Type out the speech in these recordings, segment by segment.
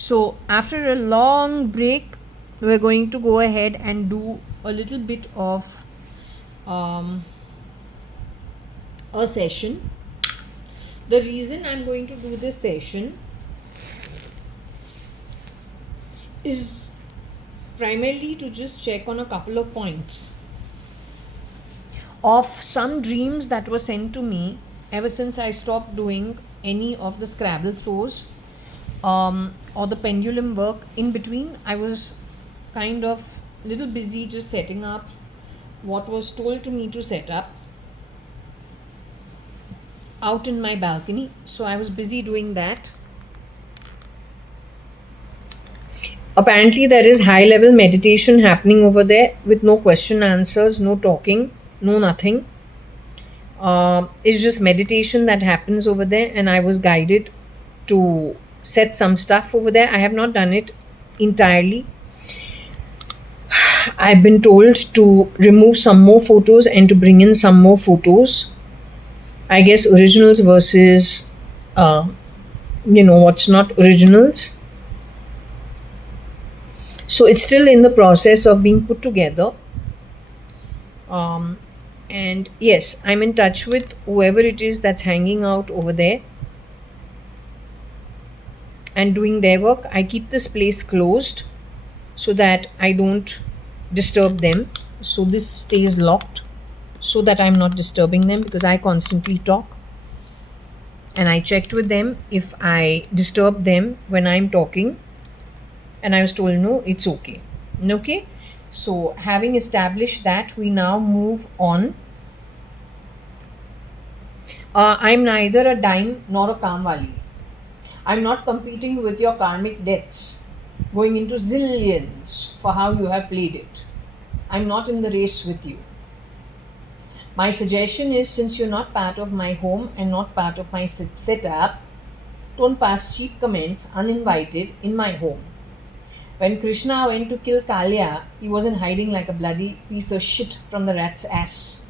So after a long break, we're going to go ahead and do a little bit of um, a session. The reason I'm going to do this session is primarily to just check on a couple of points of some dreams that were sent to me ever since I stopped doing any of the Scrabble throws or the pendulum work. In between, I was kind of little busy just setting up what was told to me to set up out in my balcony. So I was busy doing that. Apparently, there is high level meditation happening over there with no question answers, no talking, no nothing. It's just meditation that happens over there, and I was guided to set some stuff over there. I have not done it entirely. I've been told to remove some more photos and to bring in some more photos. I guess originals versus, what's not originals. So it's still in the process of being put together. And yes, I'm in touch with whoever it is that's hanging out over there and doing their work. I keep this place closed so that I don't disturb them. So this stays locked so that I'm not disturbing them, because I constantly talk. And I checked with them if I disturb them when I'm talking, and I was told no, it's okay. Okay. So having established that, we now move on. I'm neither a dime nor a kamwali. I'm not competing with your karmic debts, going into zillions for how you have played it. I'm not in the race with you. My suggestion is, since you're not part of my home and not part of my setup, don't pass cheap comments uninvited in my home. When Krishna went to kill Kalya, he wasn't hiding like a bloody piece of shit from the rat's ass.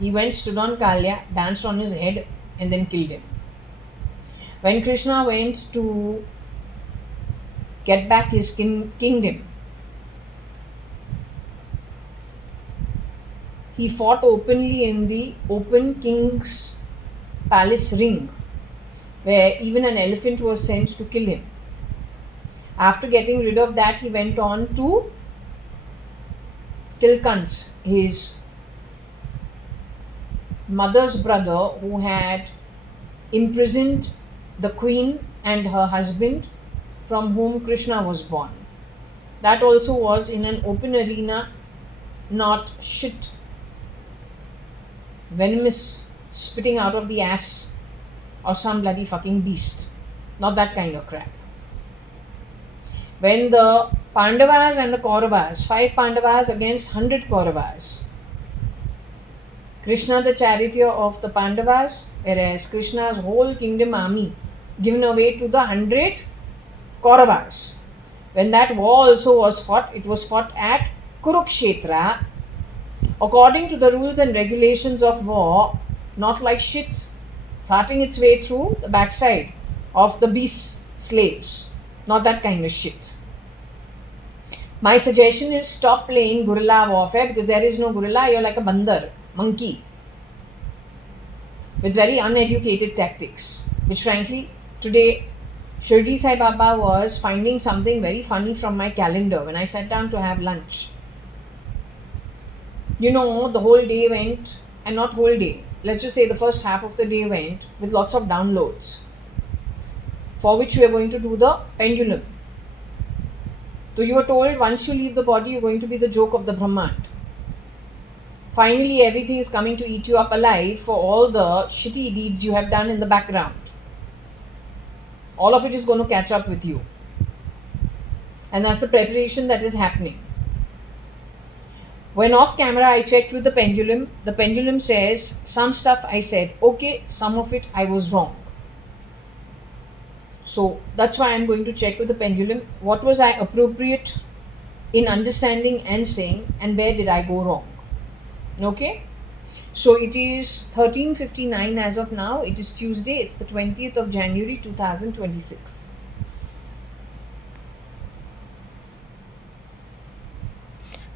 He went, stood on Kalya, danced on his head, and then killed him. When Krishna went to get back his kingdom, he fought openly in the open king's palace ring, where even an elephant was sent to kill him. After getting rid of that, he went on to kill Kans, his mother's brother, who had imprisoned the queen and her husband, from whom Krishna was born. That also was in an open arena, not shit, venomous spitting out of the ass or some bloody fucking beast. Not that kind of crap. When the Pandavas and the Kauravas, 5 Pandavas against 100 Kauravas, Krishna the charioteer of the Pandavas, whereas Krishna's whole kingdom army given away to the 100 Kauravas. When that war also was fought, it was fought at Kurukshetra, according to the rules and regulations of war, not like shit, farting its way through the backside of the beast slaves. Not that kind of shit. My suggestion is, stop playing guerrilla warfare, because there is no guerrilla. You're like a bandar, monkey, with very uneducated tactics, which frankly, today, Shirdi Sai Baba was finding something very funny from my calendar when I sat down to have lunch. The whole day went, and not whole day, let's just say the first half of the day went with lots of downloads, for which we are going to do the pendulum. So you were told, once you leave the body, you're going to be the joke of the Brahmand. Finally, everything is coming to eat you up alive for all the shitty deeds you have done in the background. All of it is going to catch up with you. And that's the preparation that is happening. When off camera, I checked with the pendulum. The pendulum says, some stuff I said okay, some of it I was wrong. So that's why I'm going to check with the pendulum. What was I appropriate in understanding and saying, and where did I go wrong? Okay. So it is 13:59 as of now. It is Tuesday. It's the 20th of January 2026.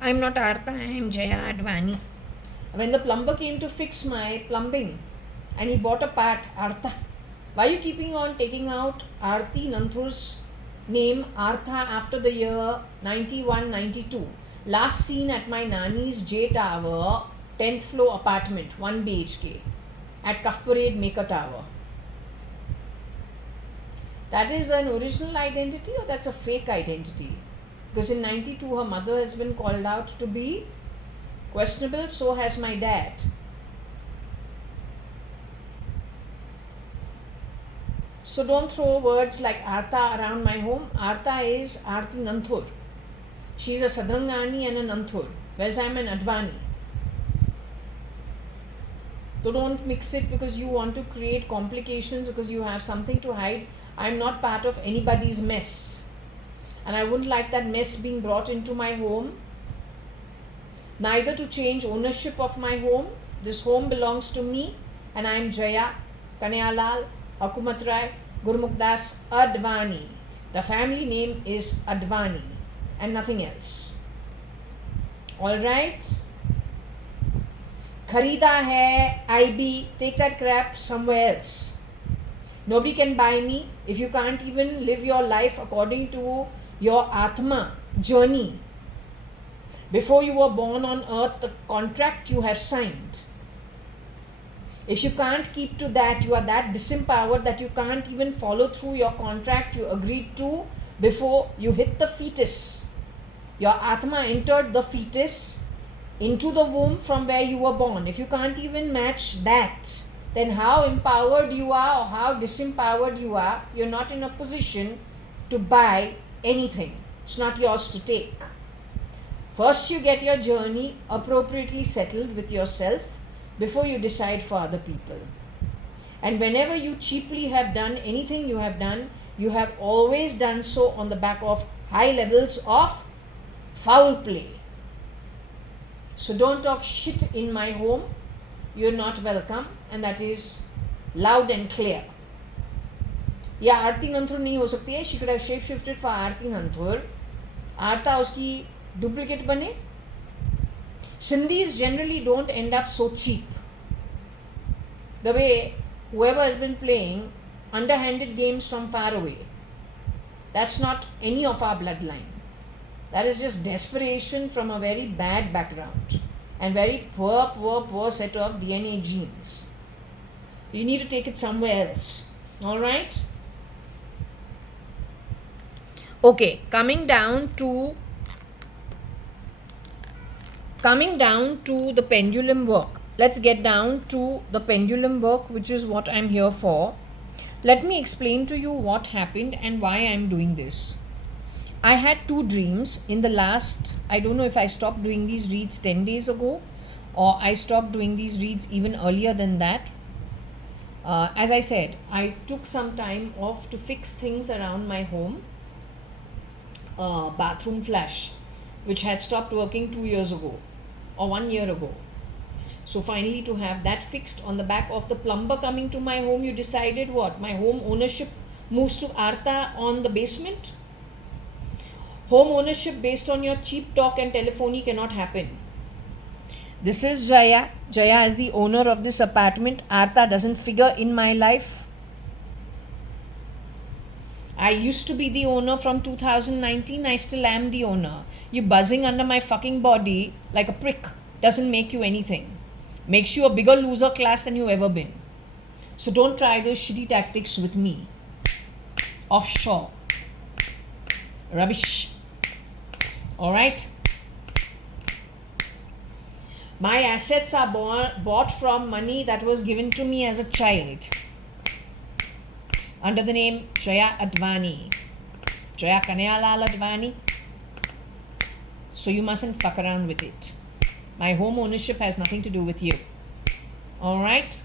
I'm not Artha, I am JAYA.ADVANI. When the plumber came to fix my plumbing and he bought a part, Artha, why are you keeping on taking out Arti Nanthur's name, Artha, after the year 91-92? Last seen at my Nani's J Tower, 10th floor apartment, 1 BHK, at Cuff Parade Maker Tower. That is an original identity or that's a fake identity? Because in 92 her mother has been called out to be questionable, so has my dad. So don't throw words like Artha around my home. Artha is Arti Nanthur. She is a Sadrangani and a Nanthur, whereas I am an Advani. So don't mix it because you want to create complications, because you have something to hide. I am not part of anybody's mess. And I wouldn't like that mess being brought into my home. Neither to change ownership of my home. This home belongs to me and I am Jaya, Kanayalal, Hukumat Rai, Gurmukh Das Advani. The family name is Advani and nothing else. Alright? Kharida hai, IB, take that crap somewhere else. Nobody can buy me if you can't even live your life according to your Atma journey. Before you were born on earth, the contract you have signed. If you can't keep to that, you are that disempowered that you can't even follow through your contract you agreed to before you hit the fetus. Your Atma entered the fetus into the womb from where you were born. If you can't even match that, then how empowered you are or how disempowered you are, you're not in a position to buy anything. It's not yours to take. First you get your journey appropriately settled with yourself before you decide for other people. And whenever you cheaply have done anything you have always done so on the back of high levels of foul play. So don't talk shit in my home. You're not welcome, and that is loud and clear. Yeah, Arti Nanthur nahi ho sakti hai. She could have shape shifted for Arti Nanthur. Artha uski duplicate bane. Sindhis generally don't end up so cheap. The way whoever has been playing underhanded games from far away. That's not any of our bloodline. That is just desperation from a very bad background and very poor set of DNA genes. So you need to take it somewhere else. Alright? Okay, coming down to the pendulum work. Let's get down to the pendulum work, which is what I'm here for. Let me explain to you what happened and why I'm doing this. I had 2 dreams in the last, I don't know if I stopped doing these reads 10 days ago or I stopped doing these reads even earlier than that. As I said, I took some time off to fix things around my home. Bathroom flash, which had stopped working 2 years ago or 1 year ago. So finally, to have that fixed on the back of the plumber coming to my home, you decided what? My home ownership moves to Artha on the basement? Home ownership based on your cheap talk and telephony cannot happen. This is Jaya. Jaya is the owner of this apartment. Artha doesn't figure in my life. I used to be the owner from 2019. I still am the owner. You buzzing under my fucking body like a prick doesn't make you anything. Makes you a bigger loser class than you've ever been. So don't try those shitty tactics with me. Offshore. Rubbish. Alright? My assets are bought from money that was given to me as a child. Under the name JAYA.ADVANI. Jaya Kanayalal Advani. So you mustn't fuck around with it. My home ownership has nothing to do with you. Alright?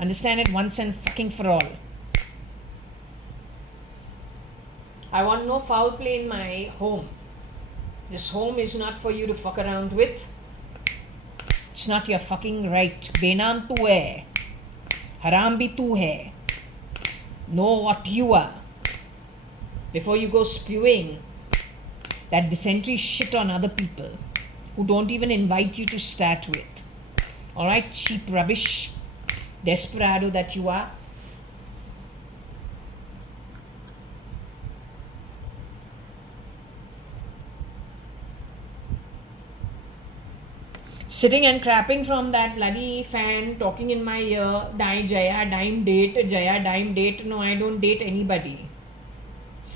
Understand it once and fucking for all. I want no foul play in my home. This home is not for you to fuck around with. It's not your fucking right. Benam tu hai. Haram bhi tu hai. Know what you are before you go spewing that dysentery shit on other people who don't even invite you to start with. Alright, cheap rubbish, desperado that you are. Sitting and crapping from that bloody fan, talking in my ear, Jaya, dime date, Jaya, dime date. No, I don't date anybody.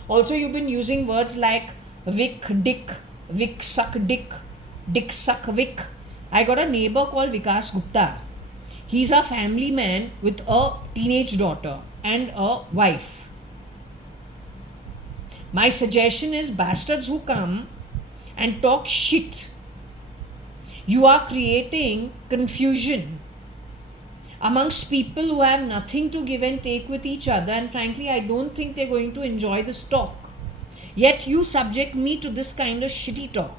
Also, you've been using words like Vic, Dick, Vic, suck, Dick, Dick, suck, Vic. I got a neighbor called Vikas Gupta. He's a family man with a teenage daughter and a wife. My suggestion is, bastards who come and talk shit, you are creating confusion amongst people who have nothing to give and take with each other, and frankly, I don't think they're going to enjoy this talk. Yet you subject me to this kind of shitty talk.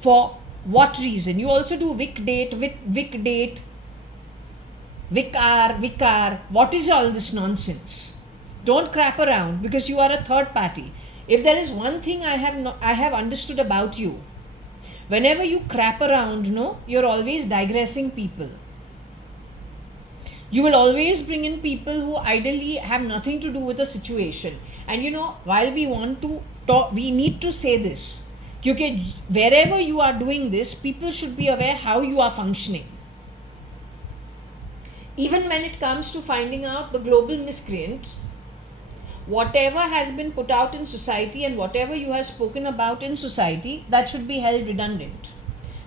For what reason? You also do Vic date, Vic date, Vicar. What is all this nonsense? Don't crap around, because you are a third party. If there is one thing I have understood about you, whenever you crap around, you're always digressing people. You will always bring in people who ideally have nothing to do with the situation. And while we want to talk, we need to say this. Because wherever you are doing this, people should be aware how you are functioning. Even when it comes to finding out the global miscreant, whatever has been put out in society and whatever you have spoken about in society, that should be held redundant.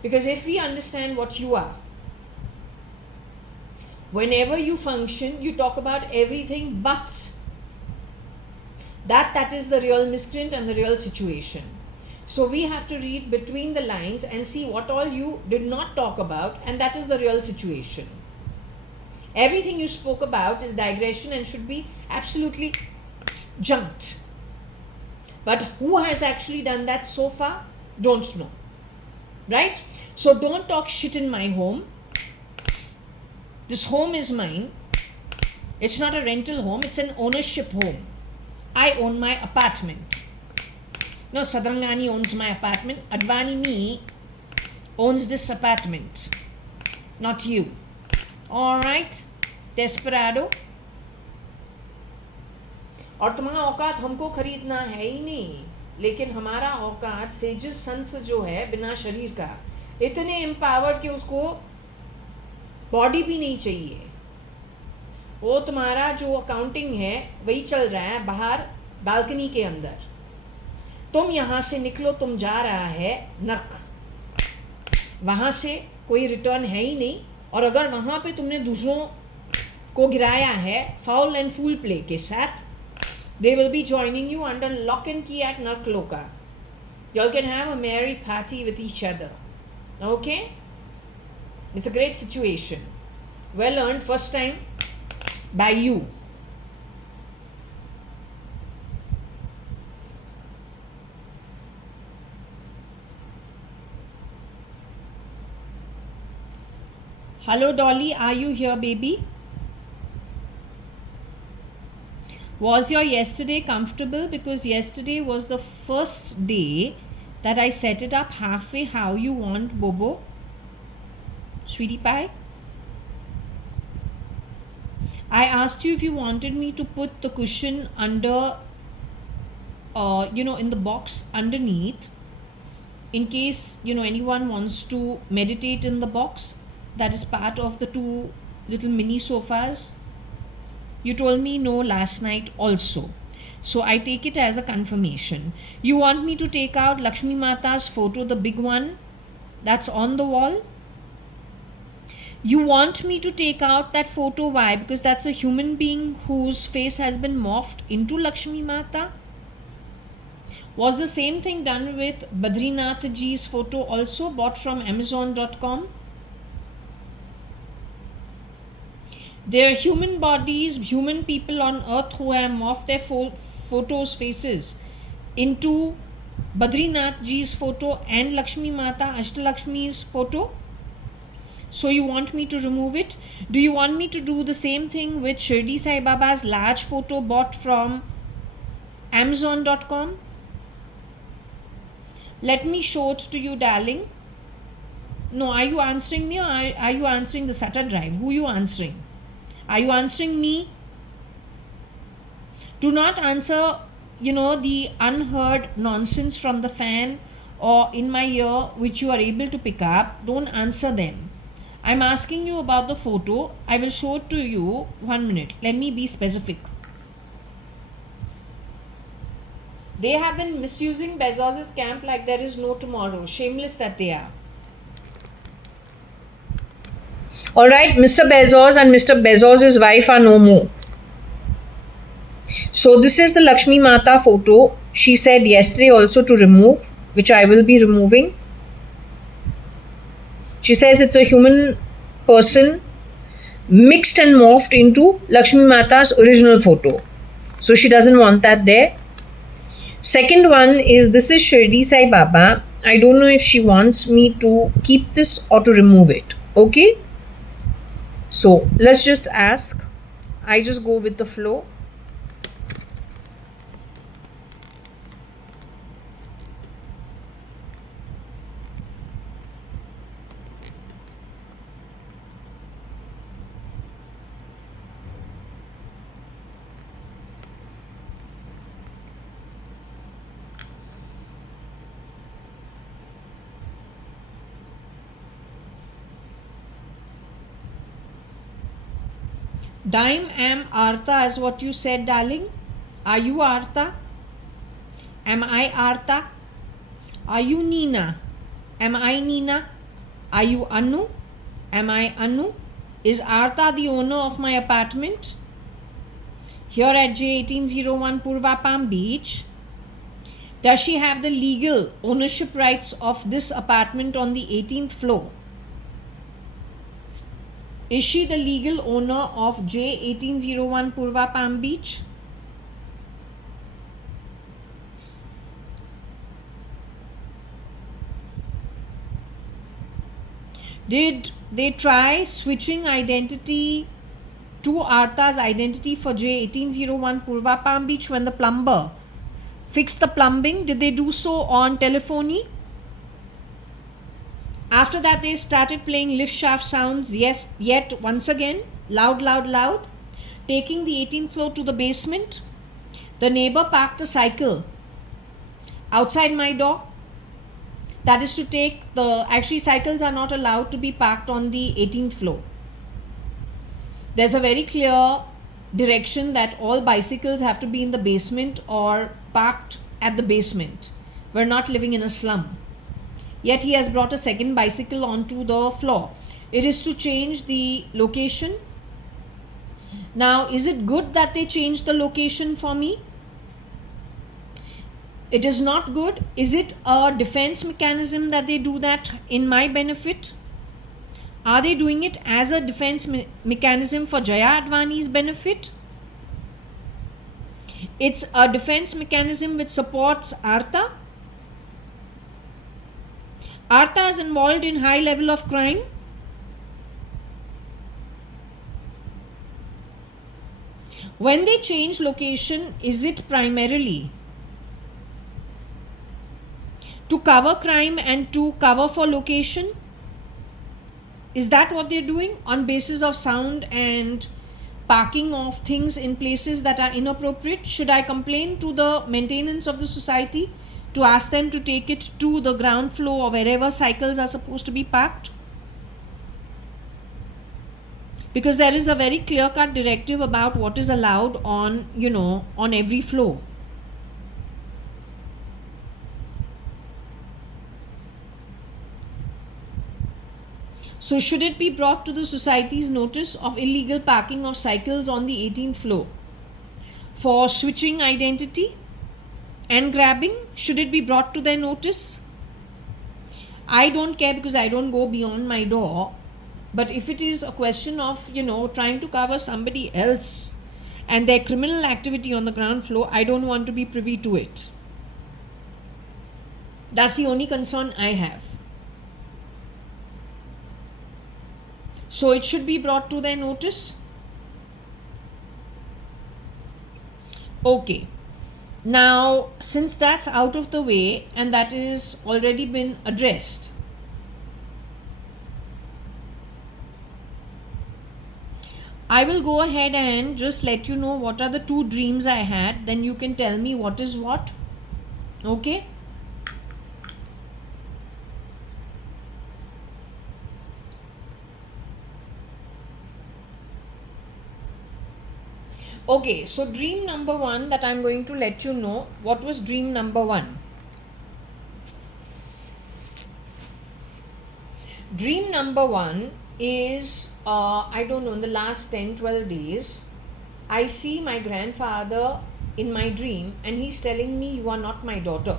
Because if we understand what you are, whenever you function, you talk about everything but that is the real miscreant and the real situation. So we have to read between the lines and see what all you did not talk about, and that is the real situation. Everything you spoke about is digression and should be absolutely junked. But who has actually done that so far? Don't know. Right? So don't talk shit in my home. This home is mine. It's not a rental home, it's an ownership home. I own my apartment. No, Sadrangani owns my apartment. Advani me owns this apartment. Not you. Alright? Desperado. और तुम्हारा औकात हमको खरीदना है ही नहीं, लेकिन हमारा औकात सेजस संस जो है बिना शरीर का इतने एम्पावर्ड कि उसको बॉडी भी नहीं चाहिए. वो तुम्हारा जो अकाउंटिंग है वही चल रहा है बाहर बालकनी के अंदर. तुम यहाँ से निकलो, तुम जा रहा है नर्क. वहाँ से कोई रिटर्न है ही नहीं. और अगर वहाँ पे तुमने दूसरों को गिराया है फाउल एंड फूल प्ले के साथ, they will be joining you under lock and key at Narkloka. Y'all can have a merry party with each other. Okay? It's a great situation. Well earned first time by you. Hello Dolly, are you here, baby? Was your yesterday comfortable? Because yesterday was the first day that I set it up halfway how you want, Bobo. Sweetie pie. I asked you if you wanted me to put the cushion under, in the box underneath, in case, anyone wants to meditate in the box. That is part of the 2 little mini sofas. You told me no last night also. So I take it as a confirmation. You want me to take out Lakshmi Mata's photo, the big one that's on the wall? You want me to take out that photo? Why? Because that's a human being whose face has been morphed into Lakshmi Mata? Was the same thing done with Badrinath ji's photo also, bought from Amazon.com? There are human bodies, human people on earth who have morphed their faces into Badrinath ji's photo and Lakshmi Mata, Ashtalakshmi's photo. So you want me to remove it? Do you want me to do the same thing with Shirdi Sai Baba's large photo bought from Amazon.com? Let me show it to you, darling. No, are you answering me, or are you answering the Shutter Drive? Who are you answering? Are you answering me? Do not answer, the unheard nonsense from the fan or in my ear which you are able to pick up. Don't answer them. I'm asking you about the photo. I will show it to you. 1 minute. Let me be specific. They have been misusing Bezos's camp like there is no tomorrow. Shameless that they are. Alright, Mr. Bezos and Mr. Bezos's wife are no more. So this is the Lakshmi Mata photo. She said yesterday also to remove, which I will be removing. She says it's a human person mixed and morphed into Lakshmi Mata's original photo. So she doesn't want that there. Second one is, this is Shirdi Sai Baba. I don't know if she wants me to keep this or to remove it. Okay? So let's just ask. I just go with the flow. Dime am Artha is what you said, darling. Are you Artha? Am I Artha? Are you Nina? Am I Nina? Are you Anu? Am I Anu? Is Artha the owner of my apartment? Here at J1801 Purva Palm Beach. Does she have the legal ownership rights of this apartment on the 18th floor? Is she the legal owner of J1801 Purva Palm Beach? Did they try switching identity to Artha's identity for J1801 Purva Palm Beach when the plumber fixed the plumbing? Did they do so on telephony? After that, they started playing lift shaft sounds, yes, yet once again, loud, loud, loud, taking the 18th floor to the basement. The neighbor parked a cycle outside my door. That is to take actually cycles are not allowed to be parked on the 18th floor. There's a very clear direction that all bicycles have to be in the basement or parked at the basement. We're not living in a slum. Yet he has brought a second bicycle onto the floor. It is to change the location. Now, is it good that they changed the location for me? It is not good. Is it a defense mechanism that they do that in my benefit? Are they doing it as a defense mechanism for JAYA.ADVANI's benefit? It's a defense mechanism which supports Artha. Artha is involved in high level of crime. When they change location, is it primarily to cover crime and to cover for location? Is that what they're doing on basis of sound and parking of things in places that are inappropriate? Should I complain to the maintenance of the society to ask them to take it to the ground floor or wherever cycles are supposed to be parked? Because there is a very clear-cut directive about what is allowed on, on every floor. So should it be brought to the society's notice of illegal parking of cycles on the 18th floor? For switching identity and grabbing, should it be brought to their notice? I don't care because I don't go beyond my door. But if it is a question of, trying to cover somebody else and their criminal activity on the ground floor, I don't want to be privy to it. That's the only concern I have. So it should be brought to their notice. Okay. Now, since that's out of the way and that is already been addressed, I will go ahead and just let you know what are the two dreams I had. Then you can tell me what is what. Okay? Okay, so dream number one that I'm going to let you know. What was dream number one? Dream number one is, I don't know, in the last 10-12 days, I see my grandfather in my dream and he's telling me, you are not my daughter.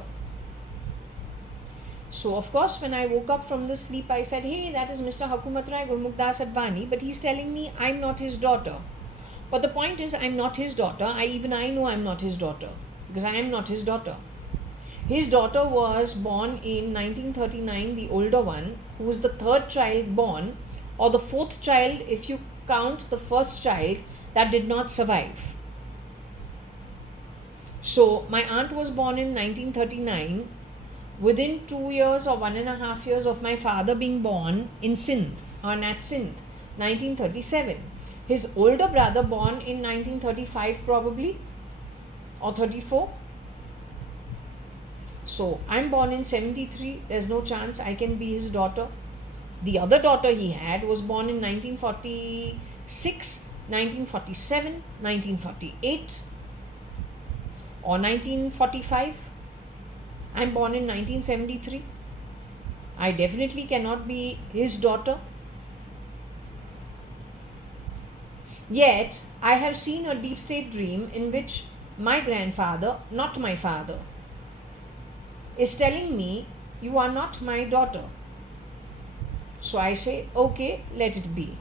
So, of course, when I woke up from the sleep, I said, hey, that is Mr. Hukumat Rai JAYA.ADVANI, but he's telling me I'm not his daughter. But the point is, I'm not his daughter. I know I'm not his daughter because I am not his daughter. His daughter was born in 1939, the older one, who was the third child born, or the fourth child if you count the first child that did not survive. So, my aunt was born in 1939, within 2 years or 1.5 years of my father being born in Sindh, or Nat Sindh, 1937. His older brother born in 1935 probably, or 34. So, I'm born in 73, there's no chance I can be his daughter. The other daughter he had was born in 1946, 1947, 1948 or 1945. I'm born in 1973. I definitely cannot be his daughter. Yet, I have seen a deep state dream in which my grandfather, not my father, is telling me, you are not my daughter. So I say, okay, let it be.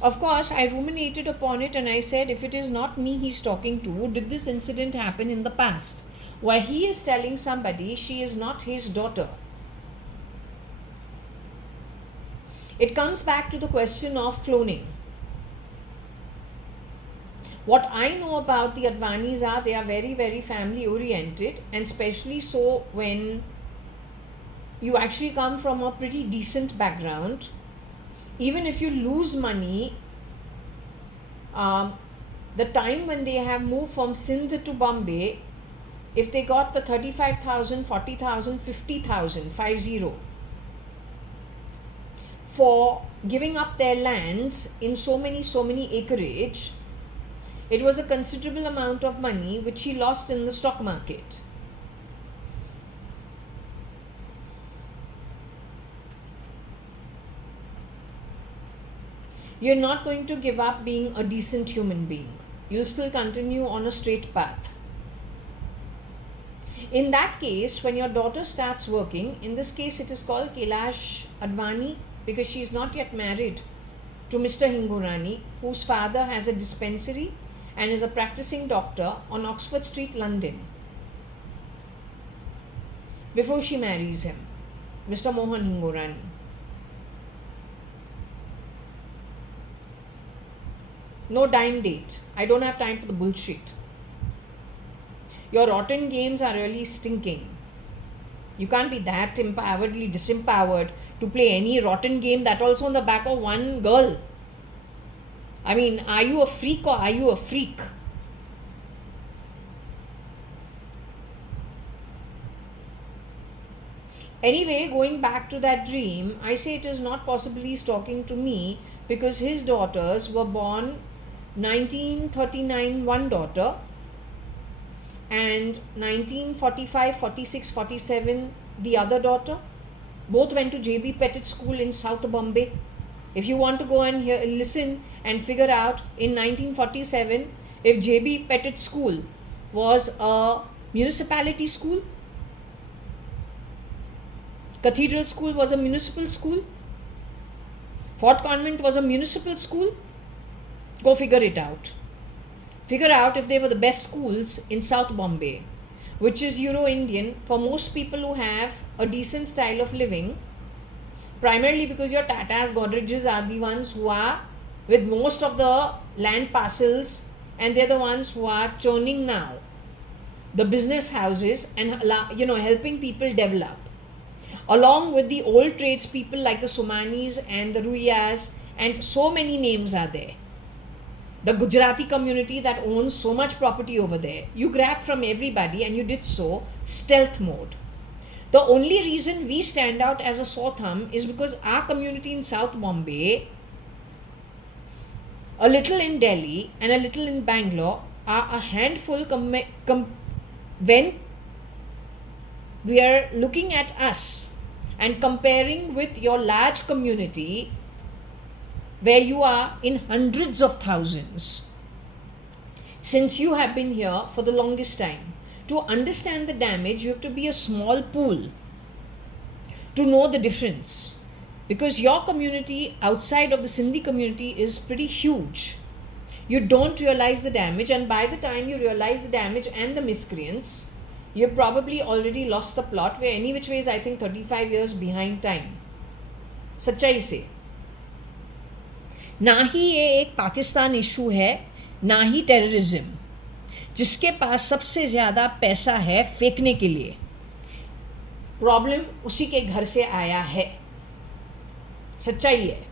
Of course, I ruminated upon it and I said, if it is not me he's talking to, did this incident happen in the past? Where he is telling somebody she is not his daughter. It comes back to the question of cloning. What I know about the Advanis are they are very, very family oriented, and especially so when you actually come from a pretty decent background. Even if you lose money, the time when they have moved from Sindh to Bombay, if they got the 35,000, 40,000, 50,000, 50, for giving up their lands in so many acreage, it was a considerable amount of money which he lost in the stock market. You're not going to give up being a decent human being. You'll still continue on a straight path. In that case, when your daughter starts working, in this case it is called JAYA.ADVANI because she is not yet married to Mr. Hingorani, whose father has a dispensary and is a practicing doctor on Oxford Street, London. Before she marries him, Mr. Mohan Hingorani. No dime date. I don't have time for the bullshit. Your rotten games are really stinking. You can't be that empoweredly disempowered to play any rotten game, that also on the back of one girl. I mean, are you a freak or are you a freak? Anyway, going back to that dream, I say it is not possible he's talking to me because his daughters were born 1939, one daughter, and 1945, 46, 47, the other daughter. Both went to JB Pettit School in South Bombay. If you want to go and listen and figure out in 1947 if JB Pettit School was a municipality school, Cathedral School was a municipal school, Fort Convent was a municipal school, go figure it out. Figure out if they were the best schools in South Bombay, which is Euro-Indian for most people who have a decent style of living, primarily because your Tatas, Godreges are the ones who are with most of the land parcels and they're the ones who are churning now. the business houses, and helping people develop, along with the old tradespeople like the Somanis and the Ruiyas, and so many names are there. The Gujarati community that owns so much property over there. You grabbed from everybody and you did so stealth mode. The only reason we stand out as a sore thumb is because our community in South Bombay, a little in Delhi and a little in Bangalore, are a handful when we are looking at us and comparing with your large community where you are in hundreds of thousands. Since you have been here for the longest time, to understand the damage, you have to be a small pool to know the difference. Because your community outside of the Sindhi community is pretty huge. You don't realize the damage, and by the time you realize the damage and the miscreants, you've probably already lost the plot. Where any which ways, I think 35 years behind time. सच्चाई से ना ही ये एक Pakistan issue है, ना ही terrorism, जिसके पास सबसे ज़्यादा पैसा है फेंकने के लिए। प्रॉब्लम उसी के घर से आया है, सच्चाई है।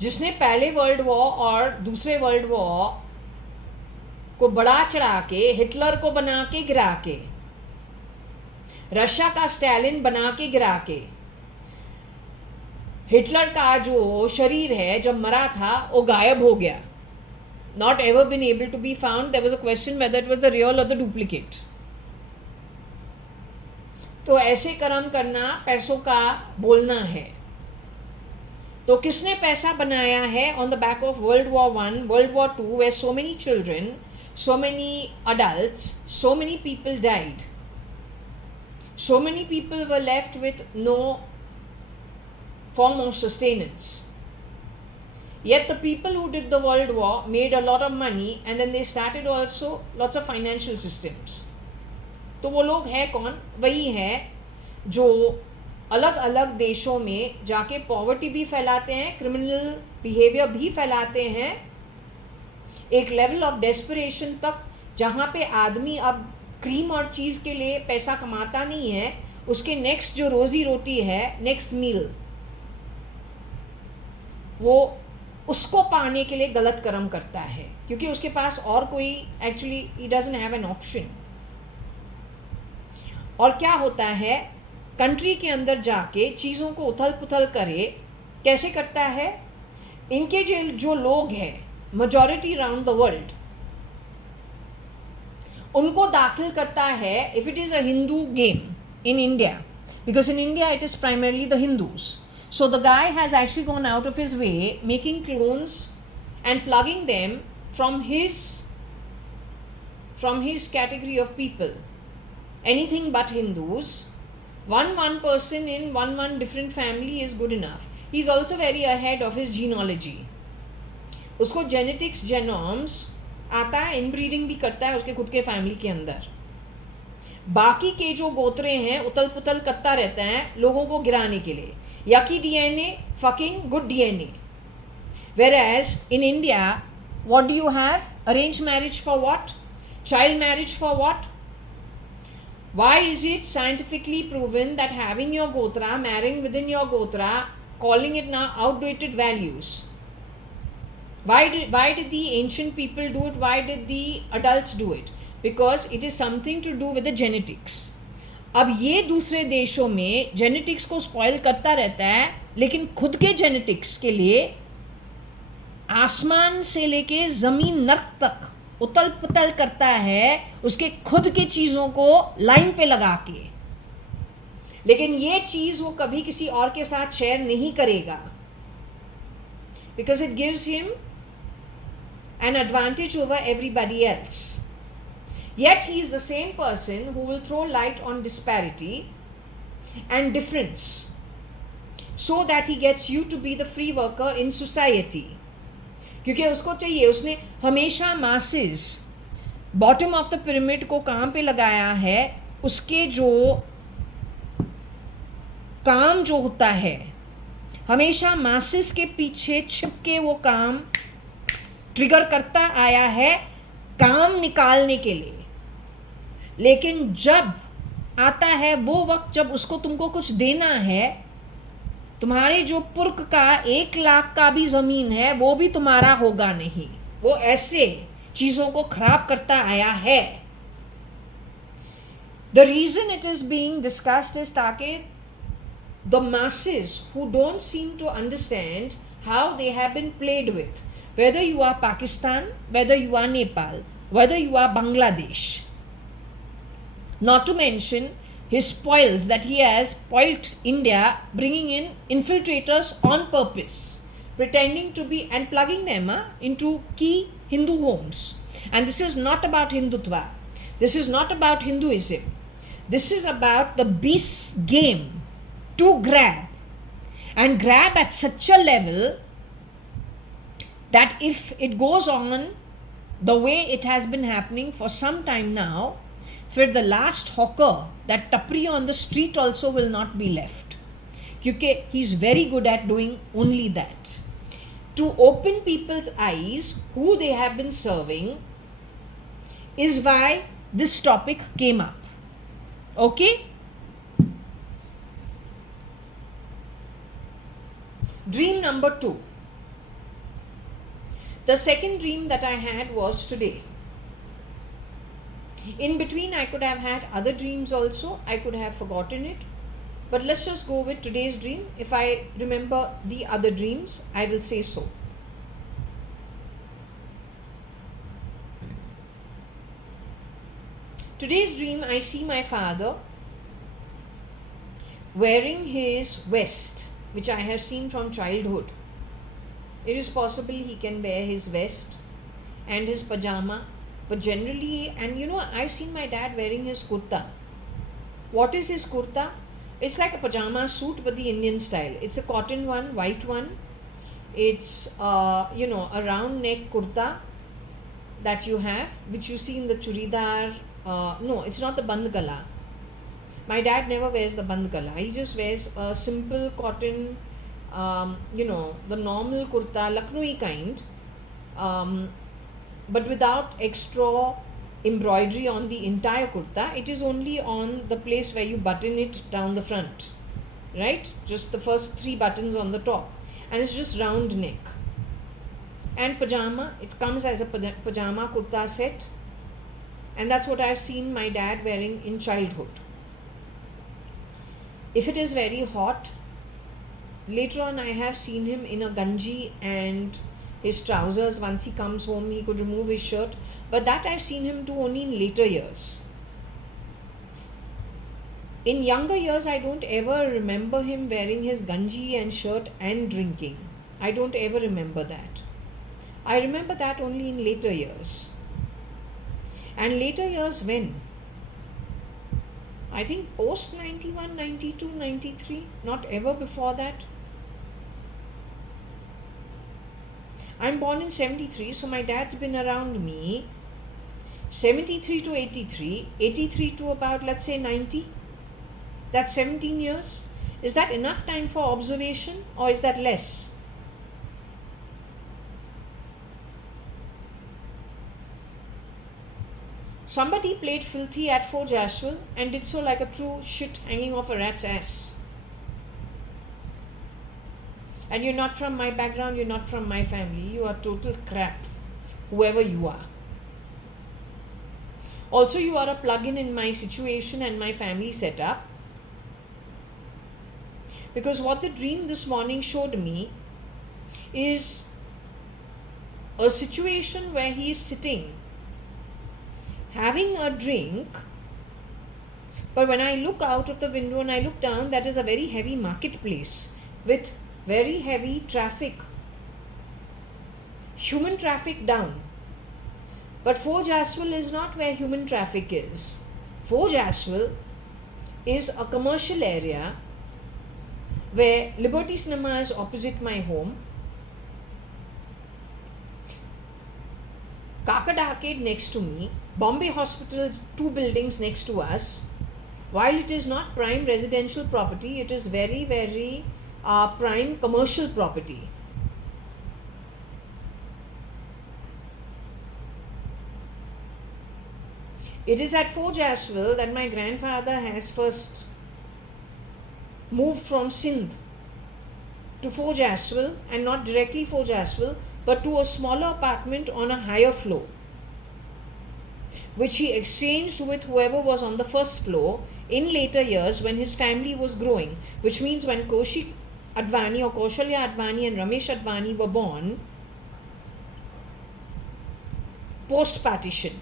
जिसने पहले वर्ल्ड वॉर और दूसरे वर्ल्ड वॉर को बढ़ा चढ़ा के, हिटलर को बना के गिरा के, रशिया का स्टालिन बना के गिरा के, हिटलर का जो शरीर है जब मरा था वो गायब हो गया, not ever been able to be found. There was a question whether it was the real or the duplicate. तो ऐसे कर्म करना पैसों का बोलना है। तो किसने पैसा बनाया है on the back of World War I, World War II, where so many children, so many adults, so many people died. So many people were left with no form of sustenance. Yet the people who did the World War made a lot of money, and then they started also lots of financial systems. तो वो लोग हैं कौन? वही हैं जो अलग अलग देशों में जाके पॉवर्टी भी फैलाते हैं, क्रिमिनल बिहेवियर भी फैलाते हैं, एक लेवल ऑफ डेस्परेशन तक जहाँ पे आदमी अब क्रीम और चीज़ के लिए पैसा कमाता नहीं है, उसके नेक्स्ट जो रोज़ी रोटी है, नेक्स्ट मील, वो उसको पाने के लिए गलत कर्म करता है, क्योंकि उसके पास और कोई actually he doesn't have an option. और क्या होता है, कंट्री के अंदर जाके चीज़ों को उथल पुथल करे, कैसे करता है? इनके जो लोग हैं मेजॉरिटी अराउंड द वर्ल्ड, उनको दाखिल करता है। If it is a Hindu game in India, because in India it is primarily the Hindus, so the guy has actually gone out of his way making clones and plugging them from his category of people, anything but Hindus. One person in one different family is good enough. He's also very ahead of his genealogy. उसको genetics, genomes आता है, inbreeding भी करता है उसके खुद के family के अंदर। बाकी के जो गोत्रे हैं उतल पुतल करता रहता है लोगों को गिराने के लिए। Yucky DNA, fucking good DNA. Whereas in India, what do you have? Arranged marriage for what? Child marriage for what? Why is it scientifically proven that having your gotra, marrying within your gotra, calling it now outdated values? Why did the ancient people do it? Why did the adults do it? Because it is something to do with the genetics. अब ये दूसरे देशों में genetics को spoil करता रहता है, लेकिन खुद के जेनेटिक्स के लिए आसमान से लेके ज़मीन नर्क तक उतल पुतल करता है, उसके खुद के चीज़ों को लाइन पे लगा के। लेकिन ये चीज़ वो कभी किसी और के साथ शेयर नहीं करेगा, because it gives him an advantage over everybody else. Yet he is the same person who will throw light on disparity and difference so that he gets you to be the free worker in society. क्योंकि उसको चाहिए, उसने हमेशा masses bottom of the pyramid को काम पे लगाया है। उसके जो काम जो होता है हमेशा masses के पीछे छिप के वो काम ट्रिगर करता आया है काम निकालने के लिए। लेकिन जब आता है वो वक्त जब उसको तुमको कुछ देना है, तुम्हारे जो पुरख का 1 लाख का भी ज़मीन है वो भी तुम्हारा होगा नहीं। वो ऐसे चीज़ों को खराब करता आया है। The reason it is being discussed is ताकि the masses who don't seem to understand how they have been played with, whether you are Pakistan, whether you are Nepal, whether you are Bangladesh, not to mention his spoils that he has spoilt India, bringing in infiltrators on purpose, pretending to be and plugging them into key Hindu homes. And this is not about Hindutva. This is not about Hinduism. This is about the beast's game to grab, and grab at such a level that if it goes on the way it has been happening for some time now, for the last hawker, that tapri on the street also will not be left. Because he's very good at doing only that. To open people's eyes who they have been serving is why this topic came up. Okay? Dream number 2. The second dream that I had was today. In between, I could have had other dreams also. I could have forgotten it. But let's just go with today's dream. If I remember the other dreams, I will say so. Today's dream, I see my father wearing his vest, which I have seen from childhood. It is possible he can wear his vest and his pajama, but generally, and you know, I've seen my dad wearing his kurta. What is his kurta? It's like a pajama suit, but the Indian style. It's a cotton one, white one. It's, a round neck kurta that you have, which you see in the churidar. No, it's not the band gala. My dad never wears the band gala. He just wears a simple cotton, the normal kurta, Lucknowi kind, but without extra embroidery on the entire kurta. It is only on the place where you button it down the front, right? Just the first 3 buttons on the top, and it's just round neck. And pajama, it comes as a pajama kurta set, and that's what I've seen my dad wearing in childhood. If it is very hot, later on I have seen him in a ganji and his trousers. Once he comes home, he could remove his shirt, but that I've seen him do only in later years. In younger years, I don't ever remember him wearing his ganji and shirt and drinking. I don't ever remember that. I remember that only in later years. And later years when? I think post 91, 92, 93, not ever before that. I'm born in 73, so my dad's been around me 73 to 83, 83 to about, let's say, 90. That's 17 years. Is that enough time for observation, or is that less? Somebody played filthy at Forge Ashwell and did so like a true shit hanging off a rat's ass. And you're not from my background, you're not from my family, you are total crap, whoever you are. Also, you are a plug-in in my situation and my family setup. Because what the dream this morning showed me is a situation where he is sitting having a drink, but when I look out of the window and I look down, that is a very heavy marketplace with very heavy traffic, human traffic down. But Forge Ashwell is not where human traffic is. Forge Ashwell is a commercial area where Liberty Cinema is opposite my home, Kakad Arcade next to me, Bombay Hospital 2 buildings next to us. While it is not prime residential property, it is very, very prime commercial property. It is at Fort Jaswal that my grandfather has first moved from Sindh to Fort Jaswal, and not directly Fort Jaswal, but to a smaller apartment on a higher floor, which he exchanged with whoever was on the first floor in later years when his family was growing, which means when Kaushik Advani or Kaushalya Advani and Ramesh Advani were born post-partition.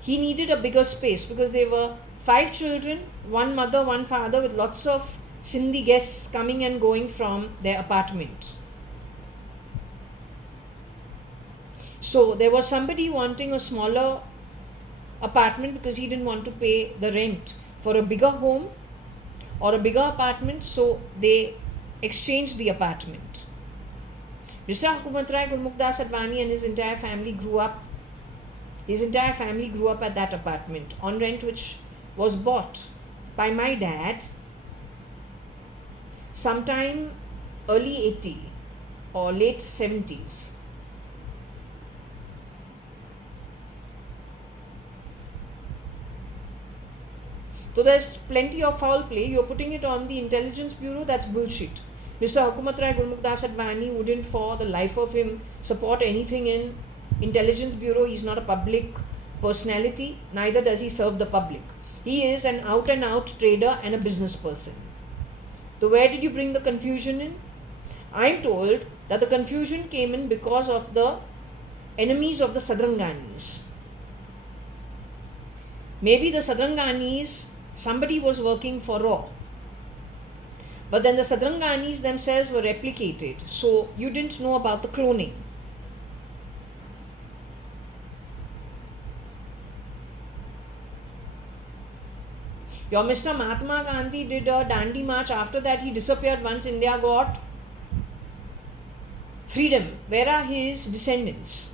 He needed a bigger space because there were 5 children, 1 mother, 1 father, with lots of Sindhi guests coming and going from their apartment. So there was somebody wanting a smaller apartment because he didn't want to pay the rent for a bigger home or a bigger apartment, so they exchanged the apartment. Mr. Hukumat Rai Gurmukhdas Advani and his entire family grew up at that apartment on rent, which was bought by my dad sometime early 80 or late 70s. So there's plenty of foul play. You're putting it on the Intelligence Bureau. That's bullshit. Mr. Hukumat Rai Gurmukhdas Advani wouldn't for the life of him support anything in Intelligence Bureau. He's not a public personality. Neither does he serve the public. He is an out and out trader and a business person. So where did you bring the confusion in? I'm told that the confusion came in because of the enemies of the Sadranganis. Maybe the Sadranganis, somebody was working for Raw. But then the Sadranganis themselves were replicated. So you didn't know about the cloning. Your Mr. Mahatma Gandhi did a Dandi march. After that he disappeared once India got freedom. Where are his descendants?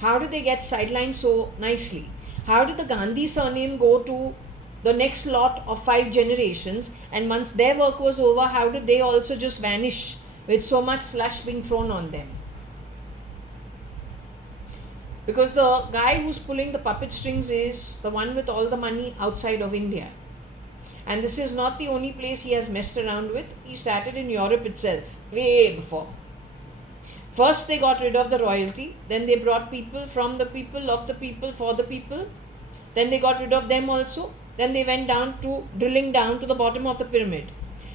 How did they get sidelined so nicely? How did the Gandhi surname go to the next lot of 5 generations, and once their work was over, how did they also just vanish with so much slush being thrown on them? Because the guy who's pulling the puppet strings is the one with all the money outside of India. And this is not the only place he has messed around with. He started in Europe itself, way before. First they got rid of the royalty, then they brought people from the people, of the people, for the people. Then they got rid of them also. Then they went down to drilling down to the bottom of the pyramid.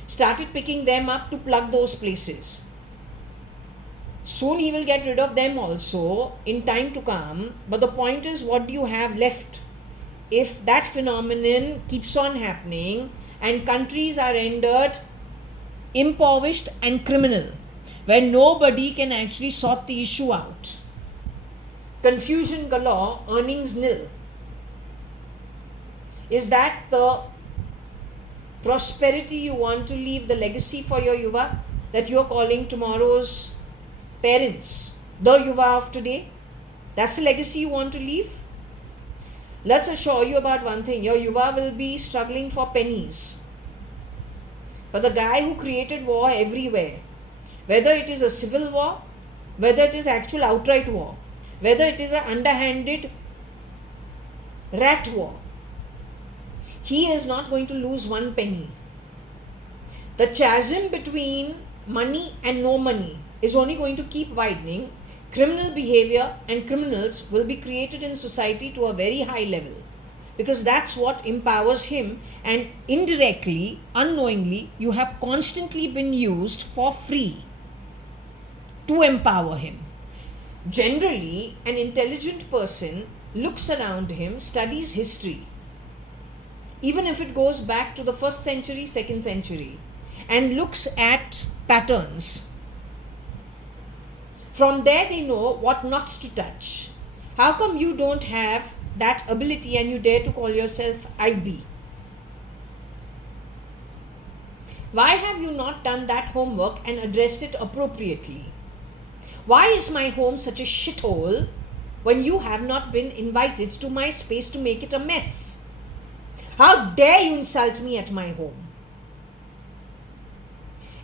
Started picking them up to plug those places. Soon he will get rid of them also in time to come. But the point is, what do you have left? If that phenomenon keeps on happening and countries are rendered impoverished and criminal, where nobody can actually sort the issue out. Confusion galore, earnings nil. Is that the prosperity you want to leave, the legacy for your Yuva, that you are calling tomorrow's parents the Yuva of today? That's the legacy you want to leave? Let's assure you about one thing. Your Yuva will be struggling for pennies. But the guy who created war everywhere, whether it is a civil war, whether it is actual outright war, whether it is an underhanded rat war, he is not going to lose 1 penny. The chasm between money and no money is only going to keep widening. Criminal behavior and criminals will be created in society to a very high level, because that's what empowers him, and indirectly, unknowingly, you have constantly been used for free to empower him. Generally, an intelligent person looks around him, studies history, even if it goes back to the 1st century, 2nd century, and looks at patterns. From there they know what not to touch. How come you don't have that ability and you dare to call yourself IB? Why have you not done that homework and addressed it appropriately? Why is my home such a shithole when you have not been invited to my space to make it a mess? How dare you insult me at my home?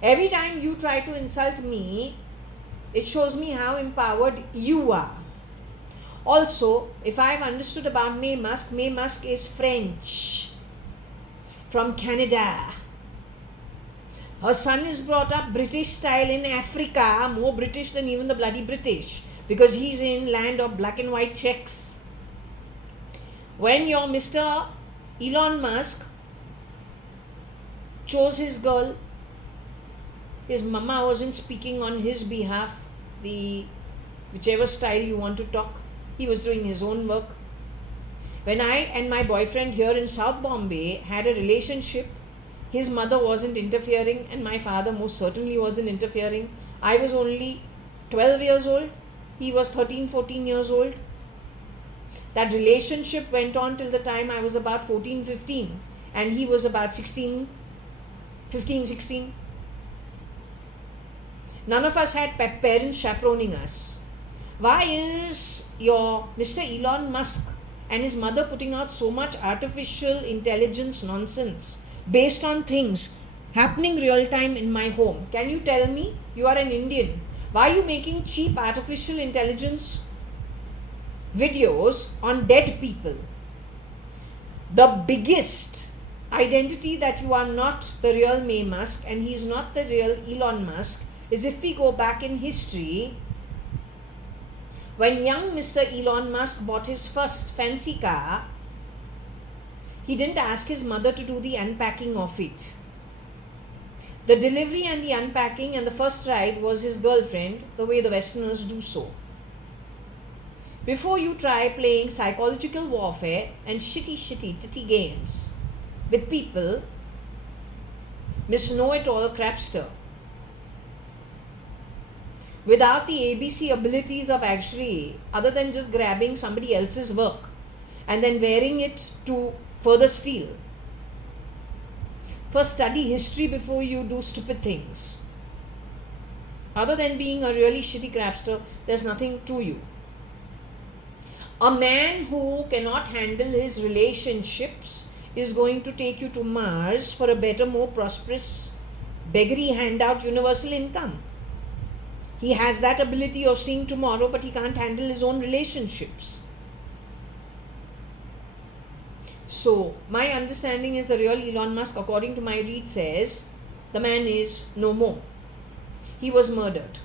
Every time you try to insult me, it shows me how empowered you are. Also, if I've understood about May Musk is French, from Canada. Her son is brought up British style in Africa, more British than even the bloody British, because he's in land of black and white checks. When your Mr. Elon Musk chose his girl, his mama wasn't speaking on his behalf, whichever style you want to talk. He was doing his own work. When I and my boyfriend here in South Bombay had a relationship, his mother wasn't interfering and my father most certainly wasn't interfering. I was only 12 years old. He was 13, 14 years old. That relationship went on till the time I was about 14, 15 and he was about 15, 16. None of us had parents chaperoning us. Why is your Mr. Elon Musk and his mother putting out so much artificial intelligence nonsense based on things happening real time in my home? Can you tell me? You are an Indian. Why are you making cheap artificial intelligence videos on dead people? The biggest identity that you are not the real May Musk and he's not the real Elon Musk is if we go back in history. When young Mr. Elon Musk bought his first fancy car, he didn't ask his mother to do the unpacking of it. The delivery and the unpacking and the first ride was his girlfriend, the way the Westerners do so. Before you try playing psychological warfare and shitty titty games with people, Miss Know-It-All Crapster, without the ABC abilities of actually, other than just grabbing somebody else's work and then wearing it to further steal. First study history before you do stupid things. Other than being a really shitty crapster, there's nothing to you. A man who cannot handle his relationships is going to take you to Mars for a better, more prosperous, beggary handout universal income. He has that ability of seeing tomorrow, but he can't handle his own relationships. So, my understanding is the real Elon Musk, according to my read, says the man is no more. He was murdered.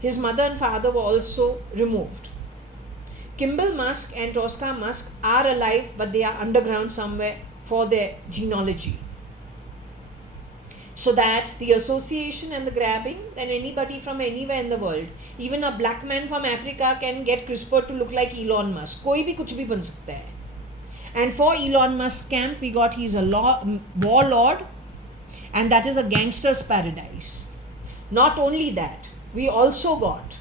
His mother and father were also removed. Kimball Musk and Tosca Musk are alive, but they are underground somewhere for their genealogy. So that the association and the grabbing, then anybody from anywhere in the world, even a black man from Africa can get CRISPR to look like Elon Musk. कोई भी कुछ भी बन सकता है. And for Elon Musk camp, we got he's a warlord, and that is a gangster's paradise. Not only that, we also got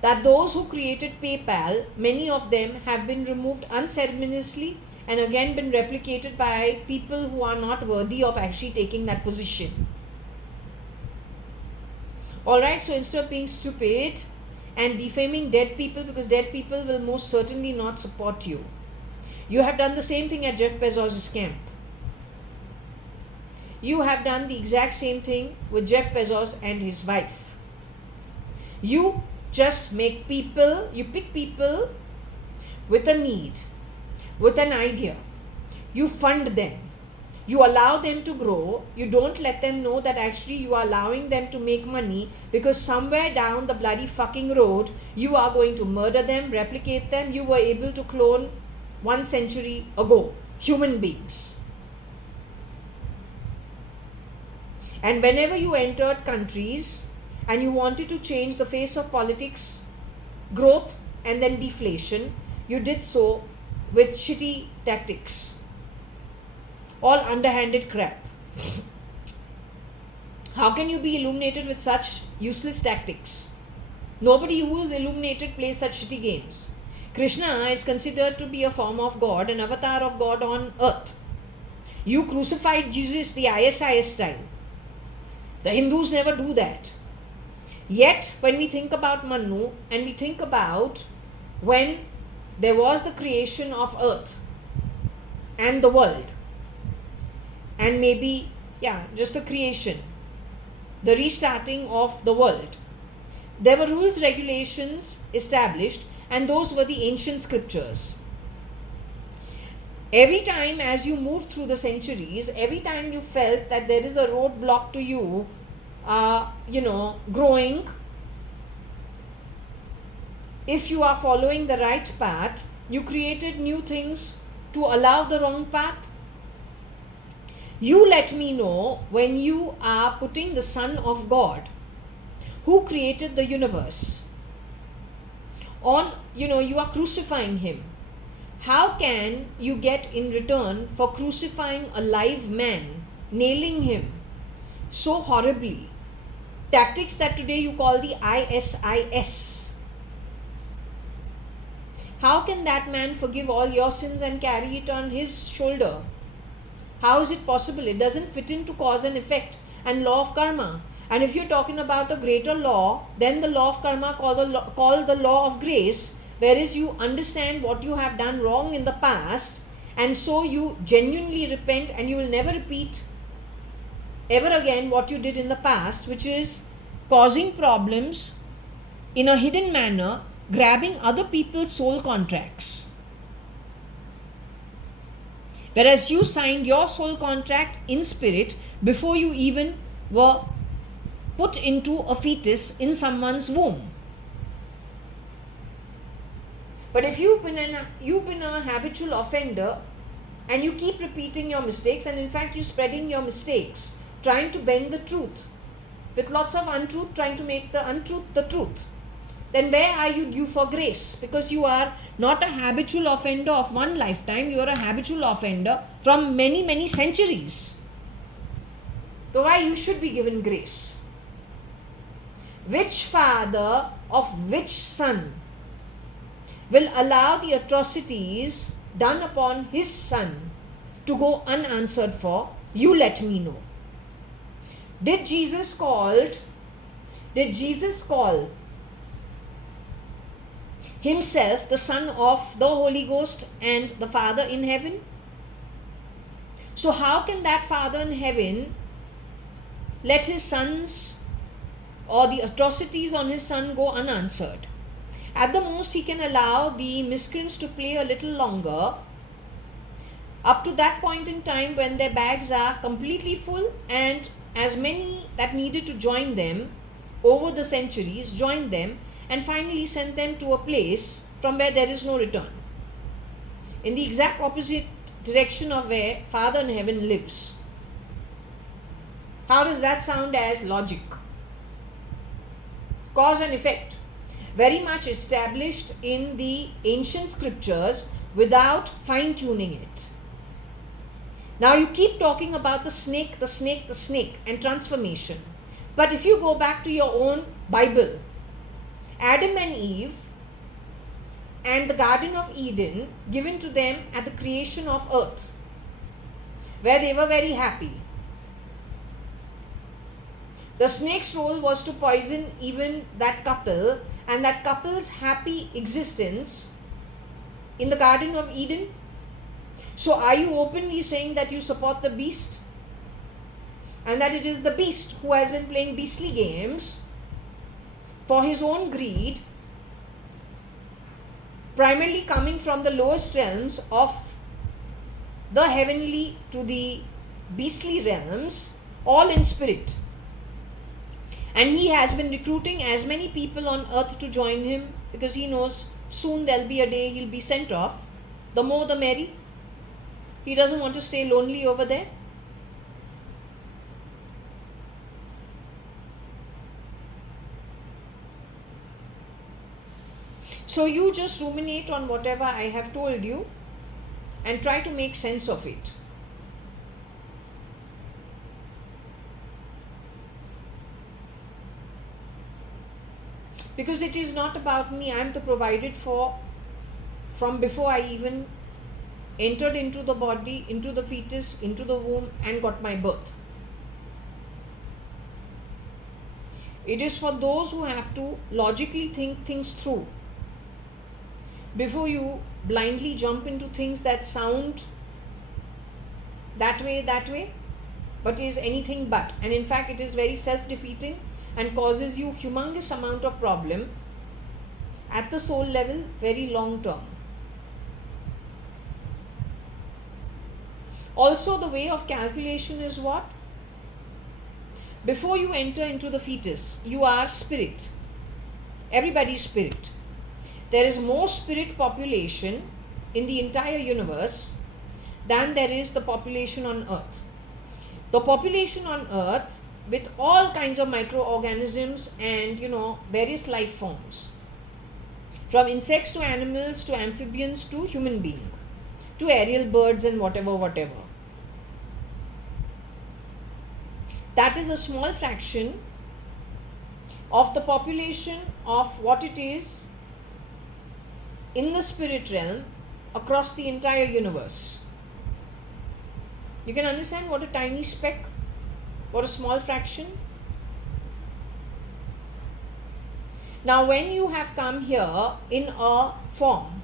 that those who created PayPal, many of them have been removed unceremoniously and again been replicated by people who are not worthy of actually taking that position. Alright, so instead of being stupid and defaming dead people, because dead people will most certainly not support you, you have done the same thing at Jeff Bezos' camp. You have done the exact same thing with Jeff Bezos and his wife. You just make people, you pick people with a need, with an idea. You fund them. You allow them to grow. You don't let them know that actually you are allowing them to make money, because somewhere down the bloody fucking road, you are going to murder them, replicate them. You were able to clone 1 century ago human beings. And whenever you entered countries and you wanted to change the face of politics, growth and then deflation, you did so with shitty tactics. All underhanded crap. How can you be illuminated with such useless tactics? Nobody who is illuminated plays such shitty games. Krishna is considered to be a form of God, an avatar of God on earth. You crucified Jesus the ISIS style. The Hindus never do that. Yet, when we think about Manu and we think about when there was the creation of earth and the world, and maybe, just the creation, the restarting of the world, There were rules, regulations established, and those were the ancient scriptures. Every time as you move through the centuries, every time you felt that there is a roadblock to you, growing, if you are following the right path, you created new things to allow the wrong path. You let me know when you are putting the Son of God, who created the universe, on, you are crucifying him. How can you get in return for crucifying a live man, nailing him so horribly? Tactics that today you call the ISIS. How can that man forgive all your sins and carry it on his shoulder? How is it possible? It doesn't fit into cause and effect and law of karma. And if you're talking about a greater law, then the law of karma called the law of grace, whereas you understand what you have done wrong in the past, and so you genuinely repent, and you will never repeat ever again what you did in the past, which is causing problems in a hidden manner, grabbing other people's soul contracts. Whereas you signed your soul contract in spirit before you even were put into a fetus in someone's womb. But if you've been a habitual offender and you keep repeating your mistakes, and in fact you're spreading your mistakes, trying to bend the truth with lots of untruth, trying to make the untruth the truth, then where are you due for grace? Because you are not a habitual offender of one lifetime, you are a habitual offender from many, many centuries. So why you should be given grace? Which father of which son will allow the atrocities done upon his son to go unanswered for? You let me know. Did Jesus call himself the Son of the Holy Ghost and the Father in heaven? So how can that Father in heaven let his sons or the atrocities on his son go unanswered? At the most, he can allow the miscreants to play a little longer, up to that point in time when their bags are completely full, and as many that needed to join them over the centuries joined them, and finally sent them to a place from where there is no return, in the exact opposite direction of where Father in heaven lives. How does that sound as logic? Cause and effect, very much established in the ancient scriptures without fine-tuning it. Now you keep talking about the snake and transformation. But if you go back to your own Bible, Adam and Eve and the Garden of Eden given to them at the creation of earth, where they were very happy. The snake's role was to poison even that couple and that couple's happy existence in the Garden of Eden. So are you openly saying that you support the beast, and that it is the beast who has been playing beastly games for his own greed, primarily coming from the lowest realms of the heavenly to the beastly realms, all in spirit? And he has been recruiting as many people on earth to join him, because he knows soon there'll be a day he'll be sent off. The more the merry. He doesn't want to stay lonely over there. So you just ruminate on whatever I have told you and try to make sense of it. Because it is not about me. I am the provided for from before I even entered into the body, into the fetus, into the womb, and got my birth. It is for those who have to logically think things through before you blindly jump into things that sound that way, but is anything but. And in fact, it is very self-defeating and causes you humongous amount of problem at the soul level, very long term. Also, the way of calculation is what? Before you enter into the fetus, you are spirit. Everybody is spirit. There is more spirit population in the entire universe than there is the population on earth. The population on earth, with all kinds of microorganisms and various life forms, from insects to animals to amphibians to human being to aerial birds and whatever, that is a small fraction of the population of what it is in the spirit realm across the entire universe. You can understand what a tiny speck, what a small fraction. Now, when you have come here in a form,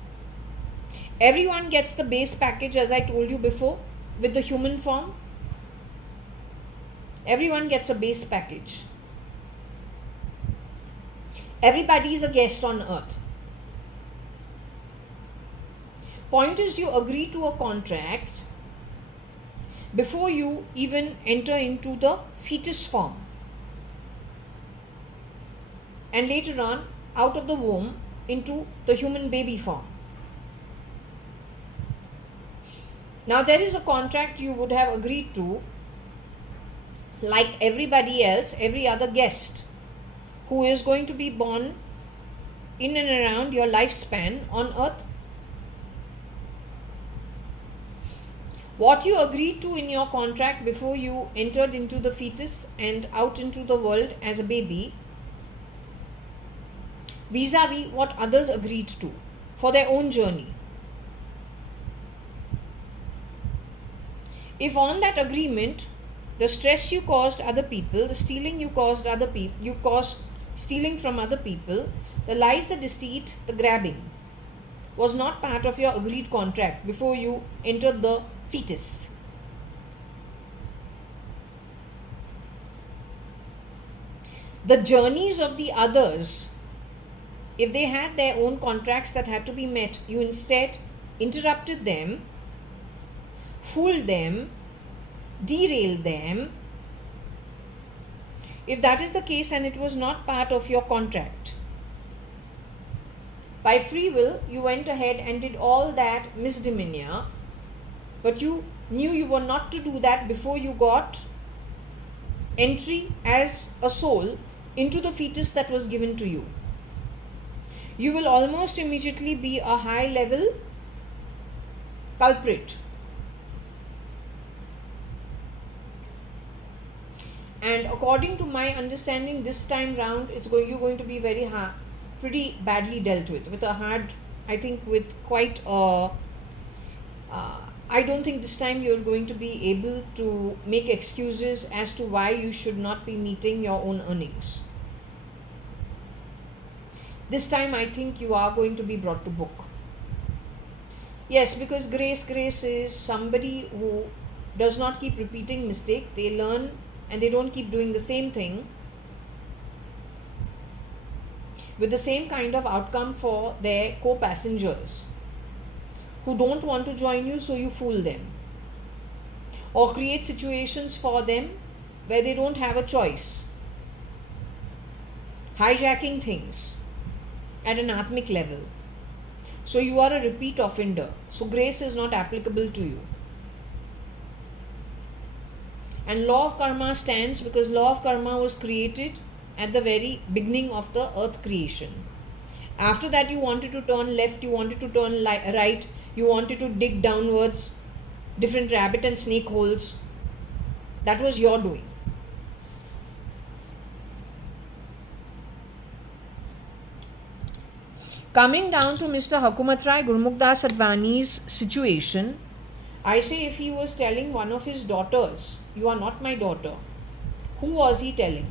everyone gets the base package, as I told you before, with the human form. Everyone gets a base package. Everybody is a guest on earth. Point is, you agree to a contract before you even enter into the fetus form, and later on out of the womb into the human baby form. Now, there is a contract you would have agreed to, like everybody else, every other guest who is going to be born in and around your lifespan on earth. What you agreed to in your contract before you entered into the fetus and out into the world as a baby, vis-a-vis what others agreed to for their own journey. If on that agreement, the stress you caused other people, the stealing you caused other people, you caused stealing from other people, the lies, the deceit, the grabbing was not part of your agreed contract before you entered the fetus. The journeys of the others, if they had their own contracts that had to be met, you instead interrupted them, fooled them, derailed them. If that is the case and it was not part of your contract, by free will you went ahead and did all that misdemeanor, but you knew you were not to do that before you got entry as a soul into the fetus that was given to you. You will almost immediately be a high level culprit. And according to my understanding, this time round you're going to be pretty badly dealt with a hard, I think with quite I don't think this time you're going to be able to make excuses as to why you should not be meeting your own earnings. This time I think you are going to be brought to book. Yes, because grace is somebody who does not keep repeating mistake. They learn and they don't keep doing the same thing with the same kind of outcome for their co-passengers who don't want to join you, so you fool them or create situations for them where they don't have a choice, hijacking things at an atmic level. So you are a repeat offender, so grace is not applicable to you. And law of karma stands because law of karma was created at the very beginning of the earth creation. After that, you wanted to turn left, you wanted to turn right, you wanted to dig downwards, different rabbit and snake holes. That was your doing. Coming down to Mr. Hukumat Rai Gurmukdas Advani's situation, I say if he was telling one of his daughters, you are not my daughter, who was he telling?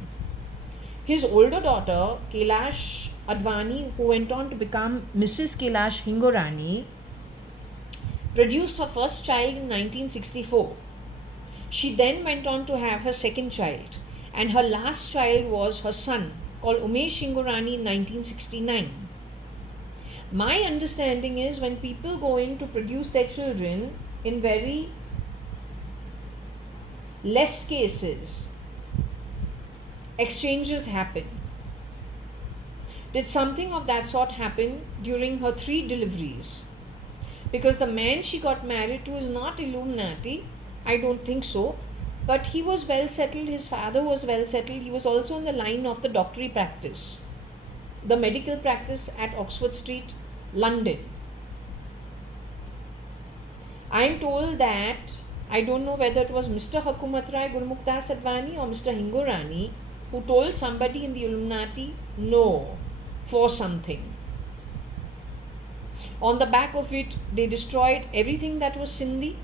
His older daughter, Kailash Advani, who went on to become Mrs. Kailash Hingorani, produced her first child in 1964. She then went on to have her second child. and her last child was her son, called Umesh Hingorani, in 1969. My understanding is when people go in to produce their children, in very less cases, exchanges happen. Did something of that sort happen during her 3 deliveries? Because the man she got married to is not Illuminati, I don't think so, but he was well settled, his father was well settled, he was also on the line of the doctory practice, the medical practice at Oxford Street, London. I am told that, I don't know whether it was Mr. Hukumat Rai Gurmukh Advani or Mr. Hingorani who told somebody in the Illuminati no for something. On the back of it, they destroyed everything that was Sindhi.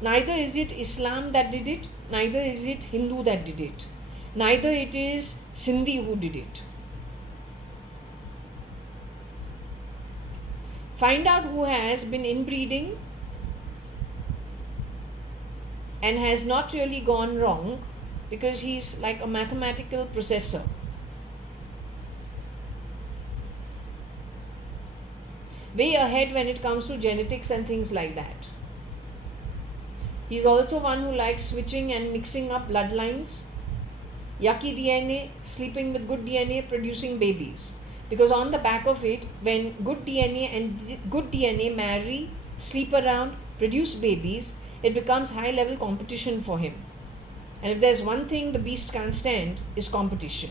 Neither is it Islam that did it, neither is it Hindu that did it, neither it is Sindhi who did it. Find out who has been inbreeding and has not really gone wrong, because he's like a mathematical processor. Way ahead when it comes to genetics and things like that. He's also one who likes switching and mixing up bloodlines. Yucky DNA, sleeping with good DNA, producing babies. Because on the back of it, when good DNA and good DNA marry, sleep around, produce babies, it becomes high level competition for him. And if there's one thing the beast can't stand, is competition.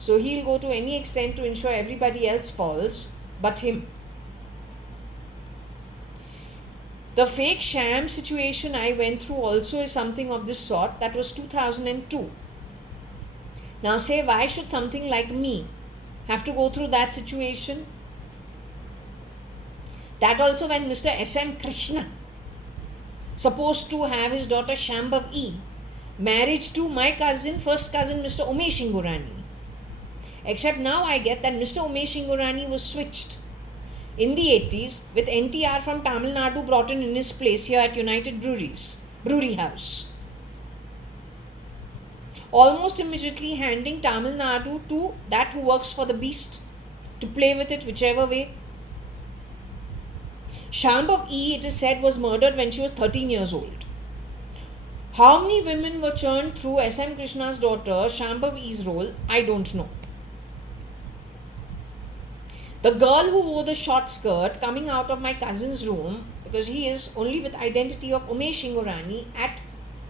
So he'll go to any extent to ensure everybody else falls but him. The fake sham situation I went through also is something of this sort. That was 2002. Now say, why should something like me have to go through that situation? That also when Mr. S.M. Krishna, supposed to have his daughter Shambhavi, marriage to my cousin, first cousin Mr. Umesh Hingorani. Except now I get that Mr. Umesh Hingorani was switched in the 80s with NTR from Tamil Nadu brought in his place here at United Brewery House. Almost immediately handing Tamil Nadu to that who works for the beast to play with it whichever way. Shambhavi, it is said, was murdered when she was 13 years old. How many women were churned through S.M. Krishna's daughter Shambhavi's role, I don't know. The girl who wore the short skirt coming out of my cousin's room, because he is only with identity of Umesh Hingorani at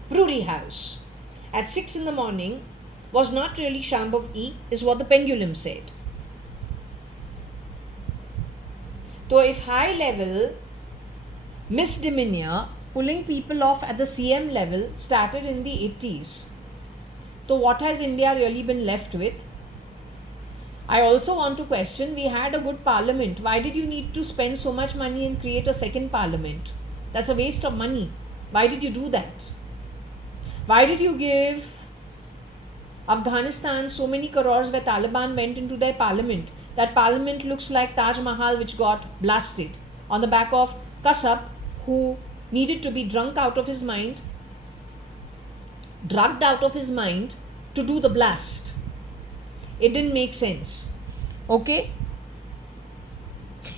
Brewery House at 6 in the morning, was not really Shambhavi, is what the pendulum said. So if high level misdemeanor, pulling people off at the CM level, started in the 80s, so what has India really been left with? I also want to question, we had a good parliament. Why did you need to spend so much money and create a second parliament? That's a waste of money. Why did you do that? Why did you give Afghanistan so many crores where Taliban went into their parliament? That parliament looks like Taj Mahal, which got blasted on the back of Kasab, who needed to be drugged out of his mind to do the blast. It didn't make sense. Okay?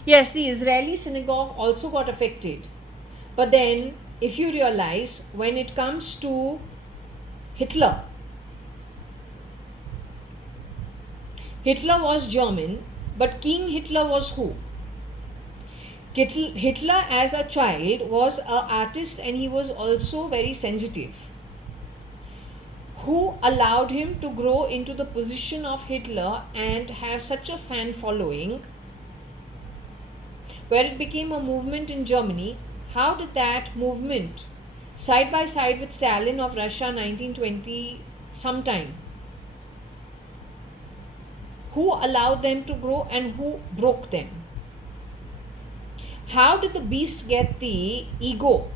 Yes, the Israeli synagogue also got affected. But then, if you realize, when it comes to Hitler was German, but King Hitler was who? Hitler as a child was an artist, and he was also very sensitive. Who allowed him to grow into the position of Hitler and have such a fan following, where it became a movement in Germany? How did that movement, side by side with Stalin of Russia 1920 sometime, who allowed them to grow and who broke them? How did the beast get the ego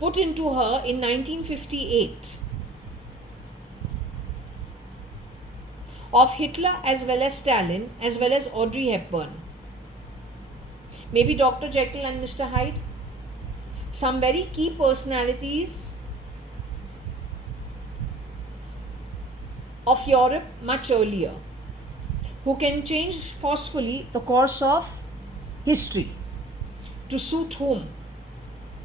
put into her in 1958 of Hitler as well as Stalin as well as Audrey Hepburn? Maybe Dr. Jekyll and Mr. Hyde. Some very key personalities of Europe much earlier, who can change forcefully the course of history. To suit whom?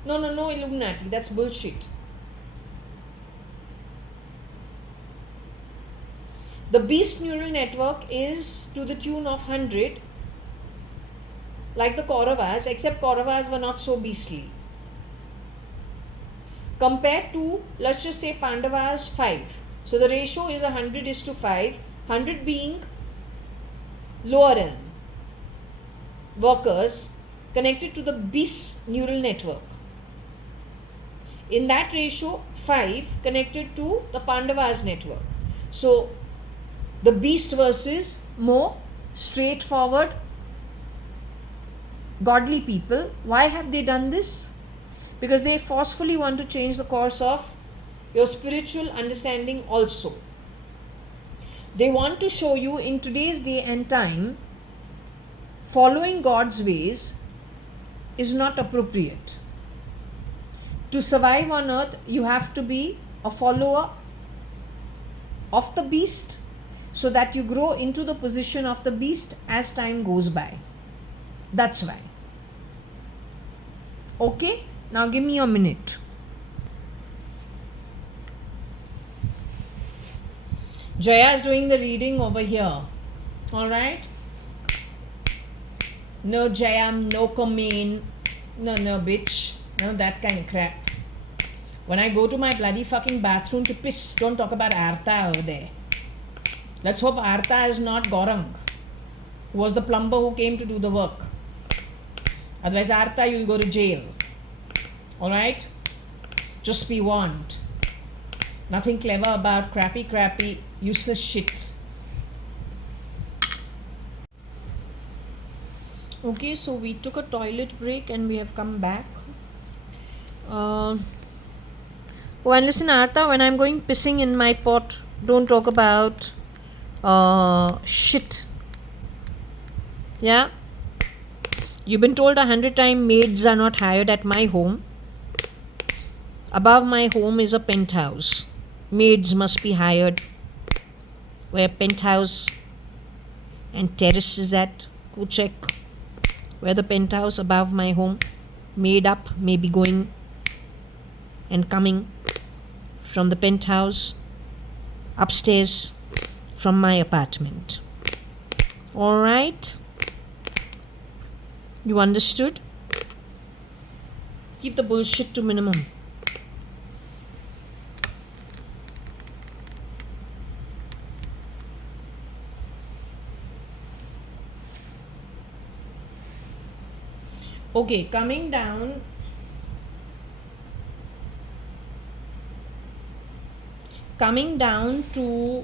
No, Illuminati. That's bullshit. The beast neural network is to the tune of 100, like the Kauravas, except Kauravas were not so beastly. Compared to, let's just say, Pandavas 5. So the ratio is 100:5, 100 being lower realm workers connected to the beast neural network. In that ratio, 5 connected to the Pandavas network. So the beast versus more straightforward godly people. Why have they done this? Because they forcefully want to change the course of your spiritual understanding also. They want to show you in today's day and time, following God's ways is not appropriate. To survive on earth, you have to be a follower of the beast, so that you grow into the position of the beast as time goes by. That's why. Okay, now give me a minute. Jaya is doing the reading over here. Alright? No Jayam, no Kamin. No, bitch. No, that kind of crap. When I go to my bloody fucking bathroom to piss, don't talk about Artha over there. Let's hope Artha is not Gaurang, who was the plumber who came to do the work. Otherwise, Artha, you'll go to jail. Alright? Just be warned. Nothing clever about crappy, useless shit. Okay, so we took a toilet break and we have come back. Oh, and listen, Artha, when I'm going pissing in my pot, don't talk about shit. Yeah? You've been told 100 times maids are not hired at my home. Above my home is a penthouse. Maids must be hired where penthouse and terrace is at. Go check where the penthouse above my home, made up, may be going and coming from the penthouse upstairs from my apartment. Alright? You understood? Keep the bullshit to minimum. Okay, coming down to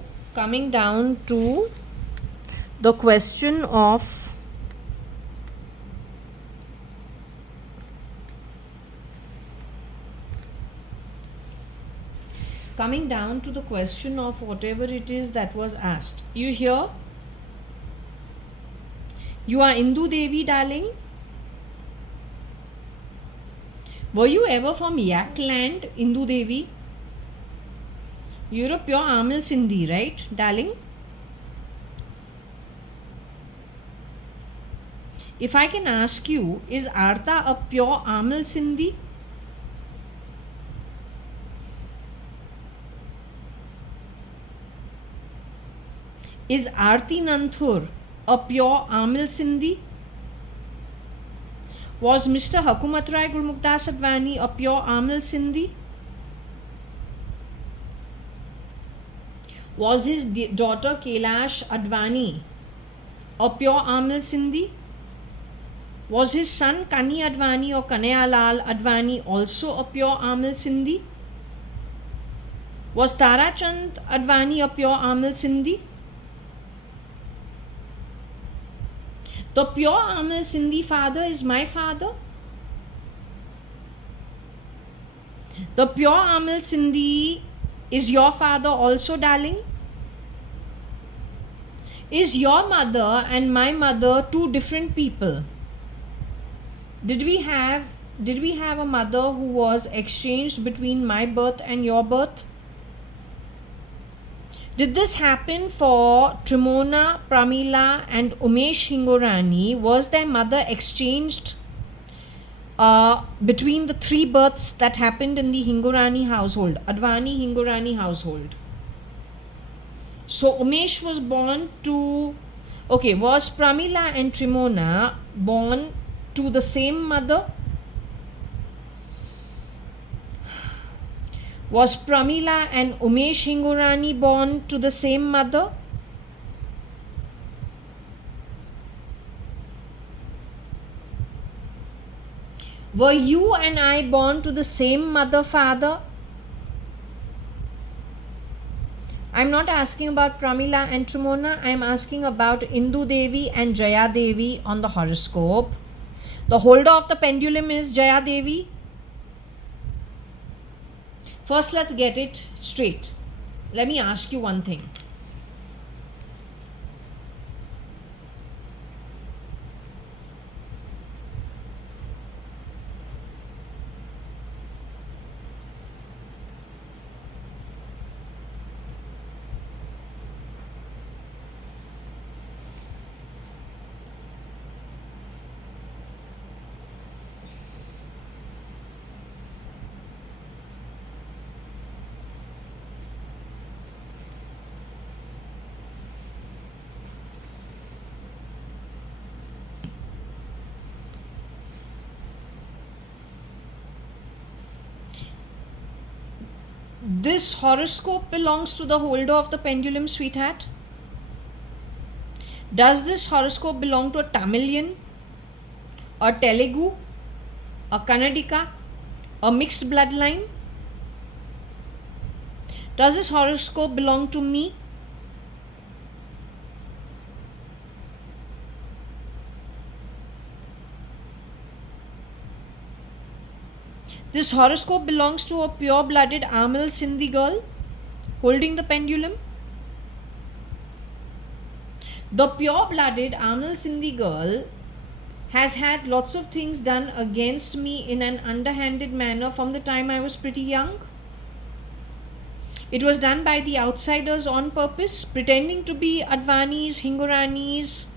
the question of whatever it is that was asked. You hear? You are Indu Devi, darling? Were you ever from Yak land, Indu Devi? You're a pure Amil Sindhi, right, darling? If I can ask you, is Artha a pure Amil Sindhi? Is Aarti Nanthur a pure Amil Sindhi? Was Mr. Hakumat Rai Gurmukdas Advani a pure Amil Sindhi? Was his daughter Kailash Advani a pure Amil Sindhi? Was his son Kani Advani or Kanayalal Advani also a pure Amil Sindhi? Was Tara Chand Advani a pure Amil Sindhi? The pure Amil Sindhi father is my father. The pure Amil Sindhi is your father also, darling. Is your mother and my mother two different people? Did we have a mother who was exchanged between my birth and your birth? Did this happen for Trimona, Pramila and Umesh Hingorani? Was their mother exchanged between the 3 births that happened in the Hingorani household, Advani Hingorani household? So Umesh was born to, was Pramila and Trimona born to the same mother? Was Pramila and Umesh Hingorani born to the same mother? Were you and I born to the same mother, father? I'm not asking about Pramila and Trimona. I'm asking about Indu Devi and Jaya Devi on the horoscope. The holder of the pendulum is Jaya Devi. First, let's get it straight. Let me ask you one thing. This horoscope belongs to the holder of the pendulum, sweetheart. Does this horoscope belong to a Tamilian, a Telugu, a Kannadika, a mixed bloodline? Does this horoscope belong to me? This horoscope belongs to a pure-blooded Amal Sindhi girl holding the pendulum. The pure-blooded Amal Sindhi girl has had lots of things done against me in an underhanded manner from the time I was pretty young. It was done by the outsiders on purpose, pretending to be Advanis, Hingoranis,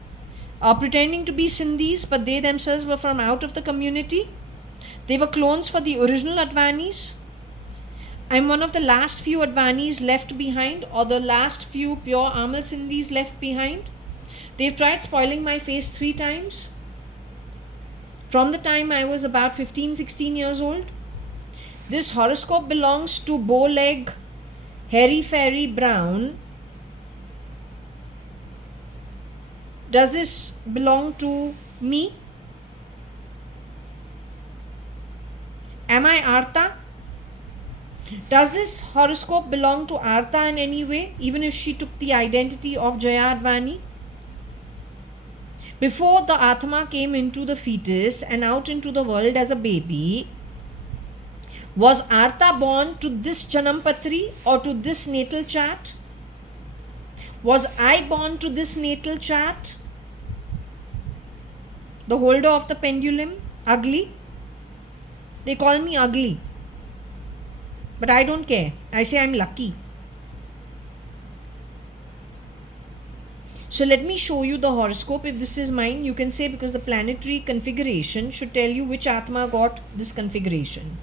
pretending to be Sindhis, but they themselves were from out of the community. They were clones for the original Advanis. I'm one of the last few Advanis left behind, or the last few pure Amal Sindhis left behind. They've tried spoiling my face 3 times. From the time I was about 15-16 years old. This horoscope belongs to bow-leg, hairy fairy brown. Does this belong to me? Am I Artha? Does this horoscope belong to Artha in any way, even if she took the identity of JAYA.ADVANI? Before the Atma came into the fetus and out into the world as a baby, was Artha born to this Janampatri or to this natal chart? Was I born to this natal chart? The holder of the pendulum, ugly? They call me ugly. But I don't care. I say I'm lucky. So let me show you the horoscope. If this is mine, you can say, because the planetary configuration should tell you which Atma got this configuration.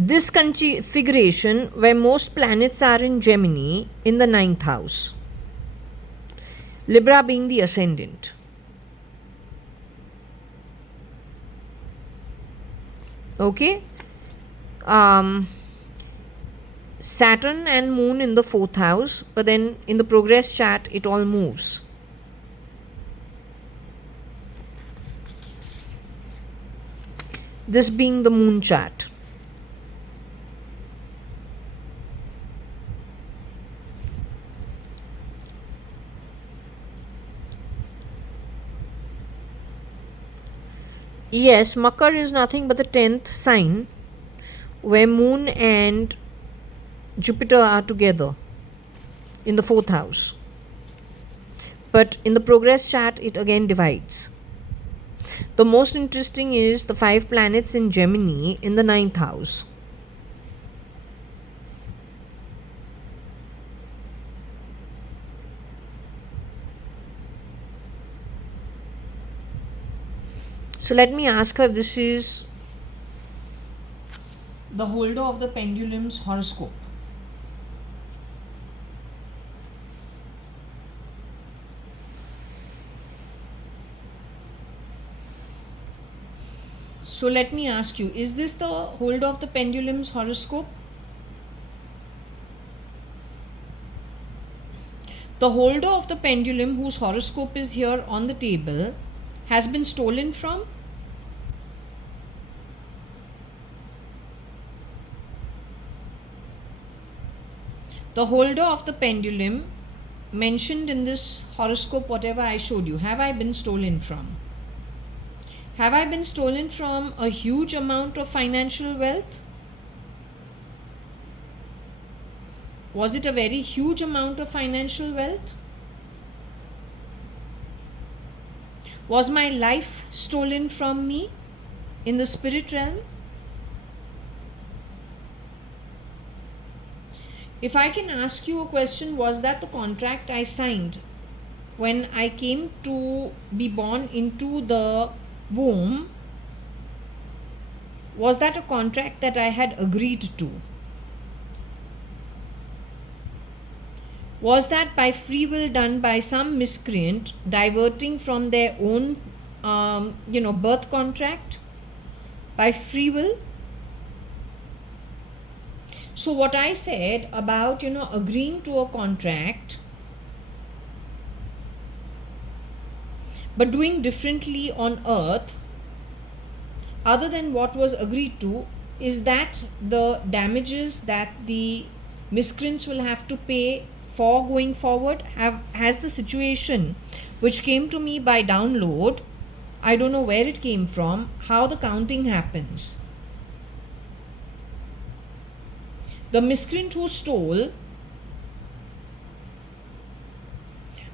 This configuration, where most planets are in Gemini, in the 9th house, Libra being the ascendant. Okay, Saturn and Moon in the 4th house, but then in the progress chart it all moves. This being the moon chart. Yes, Makar is nothing but the 10th sign where moon and Jupiter are together in the 4th house. But in the progress chart, it again divides. The most interesting is the 5 planets in Gemini in the 9th house. So let me ask her if this is the holder of the pendulum's horoscope. So let me ask you, is this the holder of the pendulum's horoscope? The holder of the pendulum, whose horoscope is here on the table, has been stolen from? The holder of the pendulum mentioned in this horoscope, whatever I showed you, have I been stolen from? Have I been stolen from a huge amount of financial wealth? Was it a very huge amount of financial wealth? Was my life stolen from me in the spirit realm? If I can ask you a question, was that the contract I signed when I came to be born into the womb? Was that a contract that I had agreed to? Was that by free will done by some miscreant diverting from their own birth contract by free will? So what I said about agreeing to a contract but doing differently on earth other than what was agreed to, is that the damages that the miscreants will have to pay for going forward? Has the situation which came to me by download, I don't know where it came from, how the counting happens. The miscreant who stole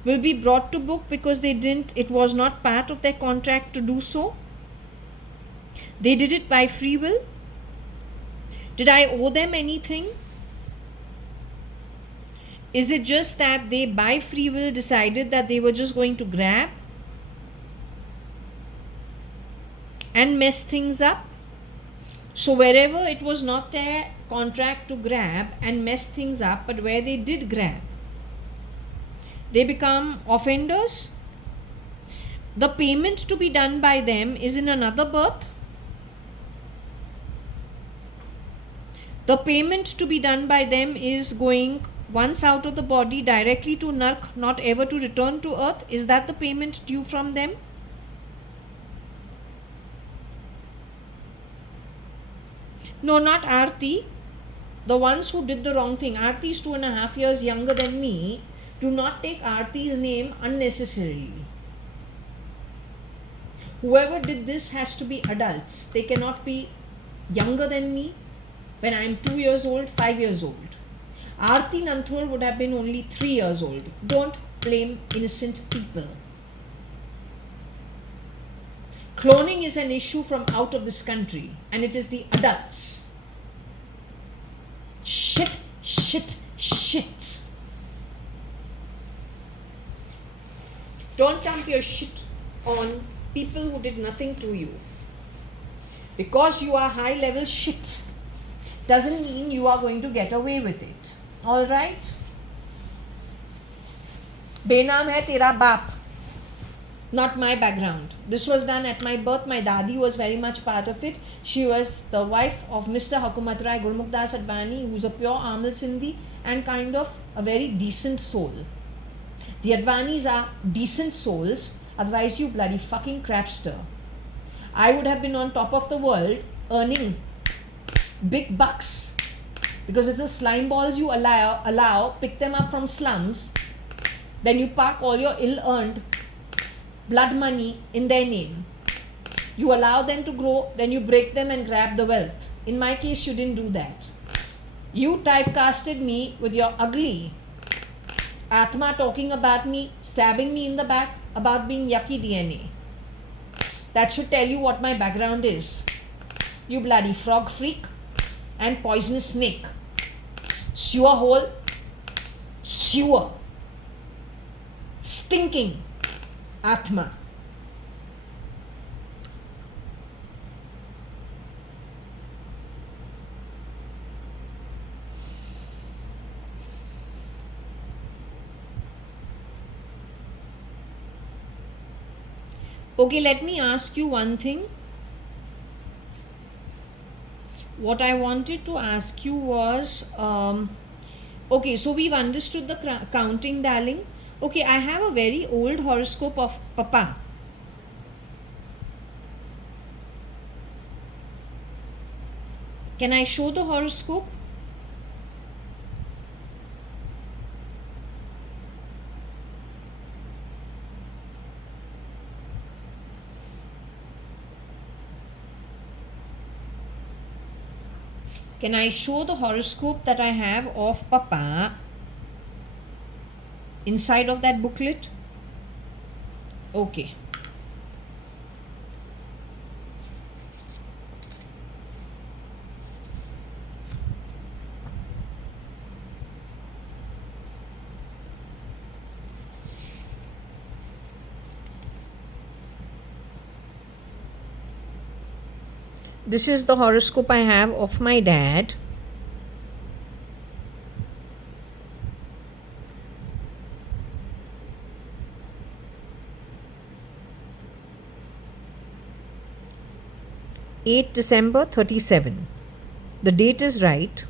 will be brought to book because it was not part of their contract to do so. They did it by free will. Did I owe them anything? Is it just that they by free will decided that they were just going to grab and mess things up? So wherever it was not their contract to grab and mess things up, but where they did grab, they become offenders. The payment to be done by them is in another birth. The payment to be done by them is going once out of the body directly to Nark, not ever to return to earth. Is that the payment due from them? No, not Aarti. The ones who did the wrong thing. Aarti is 2.5 years younger than me. Do not take Aarti's name unnecessarily. Whoever did this has to be adults. They cannot be younger than me when I am 2 years old, 5 years old. Aarti Nanthur would have been only 3 years old. Don't blame innocent people. Cloning is an issue from out of this country, and it is the adults. Shit, shit, shit. Don't dump your shit on people who did nothing to you. Because you are high level shit doesn't mean you are going to get away with it. Alright? Benam hai tera baap. Not my background. This was done at my birth. My dadi was very much part of it. She was the wife of Mr. Hukumat Rai Gurmukh Advani, who's a pure Amil Sindhi and kind of a very decent soul. The Advanis are decent souls, otherwise you bloody fucking crapster. I would have been on top of the world earning big bucks, because it's the slime balls you allow, pick them up from slums, then you park all your ill-earned blood money in their name. You allow them to grow, then you break them and grab the wealth. In my case, you didn't do that. You typecasted me with your ugly Atma talking about me, stabbing me in the back about being yucky DNA. That should tell you what my background is. You bloody frog freak and poisonous snake. Sewer hole, sewer, stinking Atma. Okay, let me ask you one thing. What I wanted to ask you was, okay, so we've understood the counting, darling. Okay, I have a very old horoscope of Papa. Can I show the horoscope? Can I show the horoscope that I have of Papa inside of that booklet? Okay. This is the horoscope I have of my dad. December 37. The date is right.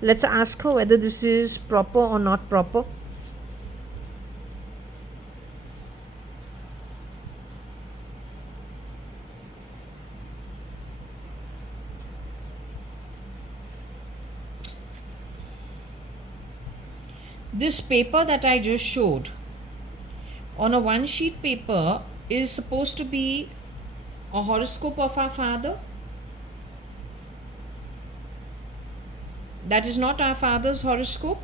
Let's ask her whether this is proper or not proper. This paper that I just showed on a one sheet paper is supposed to be a horoscope of our father. That is not our father's horoscope.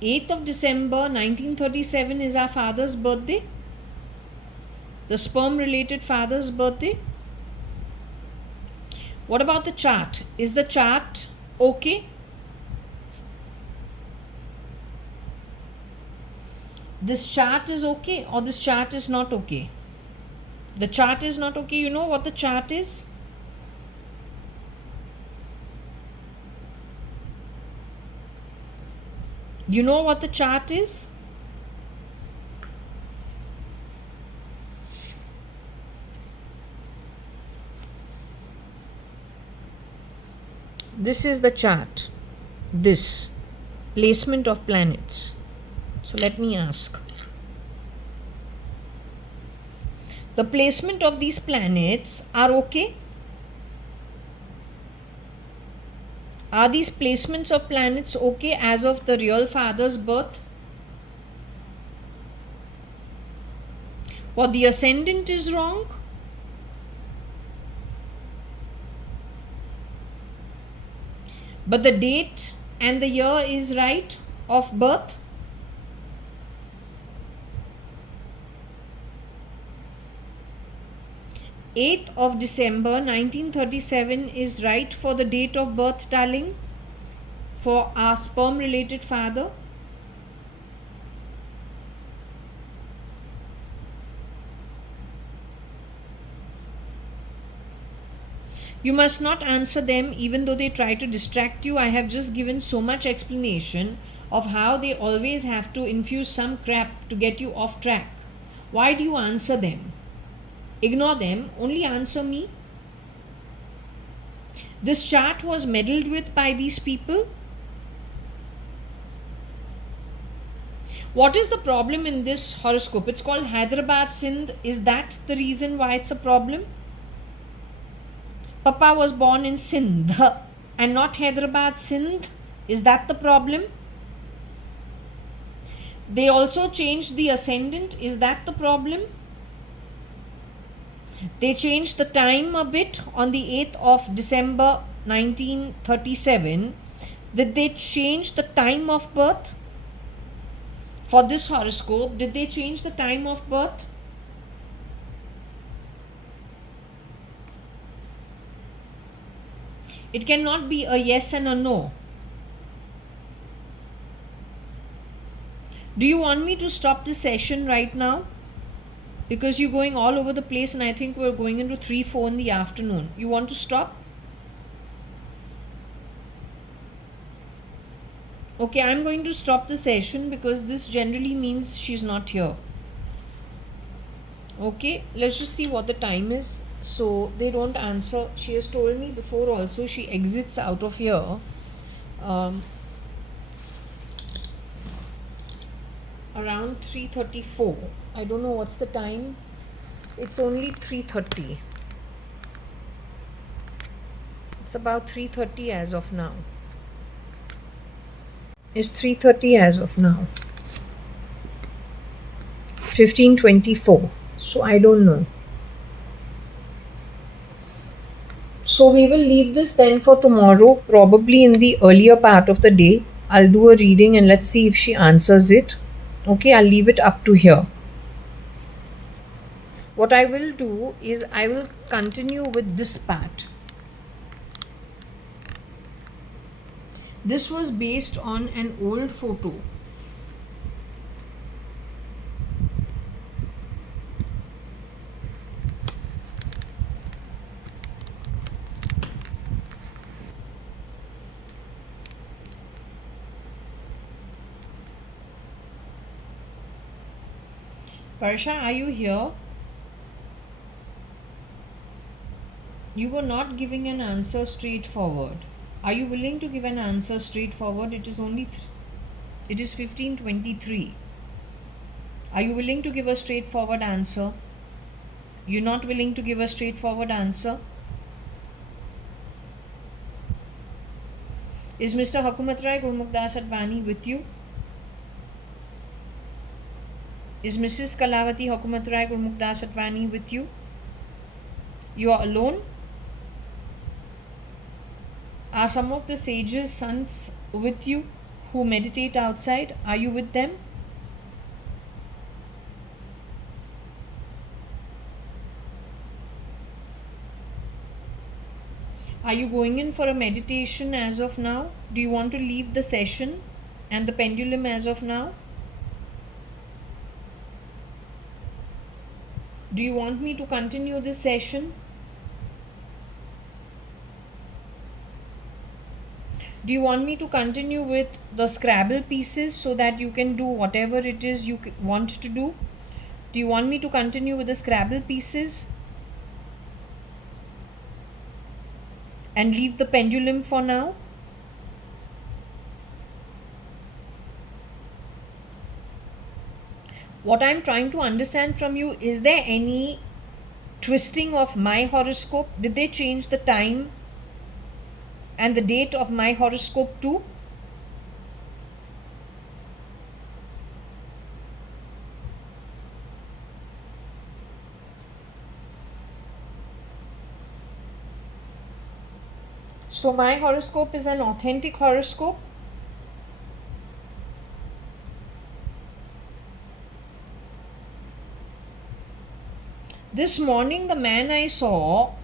December 1937 is our father's birthday. The sperm related father's birthday. What about the chart? Is the chart okay? This chart is okay or this chart is not okay? The chart is not okay. You know what the chart is? You know what the chart is? This is the chart. This placement of planets. So let me ask. The placement of these planets are okay? Are these placements of planets okay as of the real father's birth? What, the ascendant is wrong? But the date and the year is right of birth? December 1937 is right for the date of birth, darling, for our sperm related father. You must not answer them even though they try to distract you. I have just given so much explanation of how they always have to infuse some crap to get you off track. Why do you answer them? Ignore them, only answer me. This chart was meddled with by these people. What is the problem in this horoscope? It's called Hyderabad Sindh. Is that the reason why it's a problem? Papa was born in Sindh and not Hyderabad Sindh. Is that the problem? They also changed the ascendant. Is that the problem? They changed the time a bit on the 8th of December 1937. Did they change the time of birth? For this horoscope, did they change the time of birth? It cannot be a yes and a no. Do you want me to stop this session right now? Because you're going all over the place and I think we're going into 3-4 in the afternoon. You want to stop? Okay, I'm going to stop the session because this generally means she's not here. Okay, let's just see what the time is. So they don't answer. She has told me before also she exits out of here. Around 3:34. I don't know what's the time. It's only 3:30. It's about 3:30 as of now. It's 3:30 as of now. 15:24. So I don't know. So we will leave this then for tomorrow, probably in the earlier part of the day. I'll do a reading and let's see if she answers it. Okay, I'll leave it up to here. What I will do is I will continue with this part. This was based on an old photo. Parsha, are you here? You were not giving an answer straightforward. Are you willing to give an answer straightforward? It is only it is 15:23. Are you willing to give a straightforward answer? You're not willing to give a straightforward answer? Is Mr. Hukumat Rai JAYA.ADVANI with you? Is Mrs. Kalavati Hukumat Rai JAYA.ADVANI with you? You are alone? Are some of the sages, sants with you who meditate outside? Are you with them? Are you going in for a meditation as of now? Do you want to leave the session and the pendulum as of now? Do you want me to continue this session? Do you want me to continue with the Scrabble pieces so that you can do whatever it is you want to do? Do you want me to continue with the Scrabble pieces and leave the pendulum for now? What I'm trying to understand from you, is there any twisting of my horoscope? Did they change the time and the date of my horoscope too? So my horoscope is an authentic horoscope. This morning the man I saw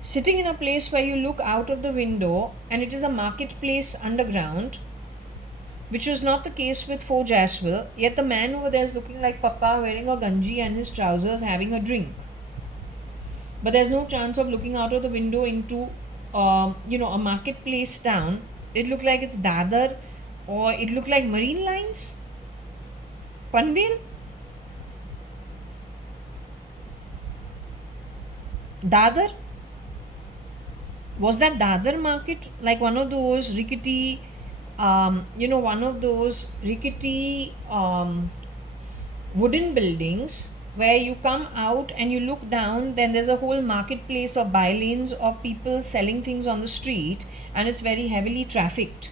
sitting in a place where you look out of the window and it is a marketplace underground, which was not the case with Forge as well. Yet the man over there is looking like Papa, wearing a ganji and his trousers, having a drink. But there's no chance of looking out of the window into a marketplace town. It looked like it's Dadar, or it looked like Marine Lines, Panvel, Dadar. Was that Dadar market like one of those rickety, one of those rickety wooden buildings where you come out and you look down, then there's a whole marketplace or by-lanes of people selling things on the street, and it's very heavily trafficked?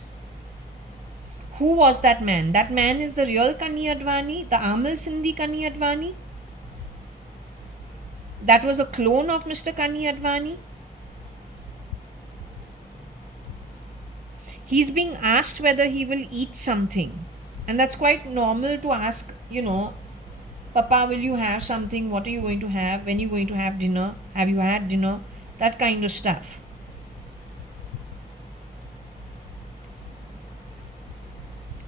Who was that man? That man is the real Kani Advani, the Amal Sindhi Kani Advani. That was a clone of Mr. Kani Advani. He's being asked whether he will eat something, and that's quite normal to ask, Papa, will you have something? What are you going to have? When are you going to have dinner? Have you had dinner? That kind of stuff.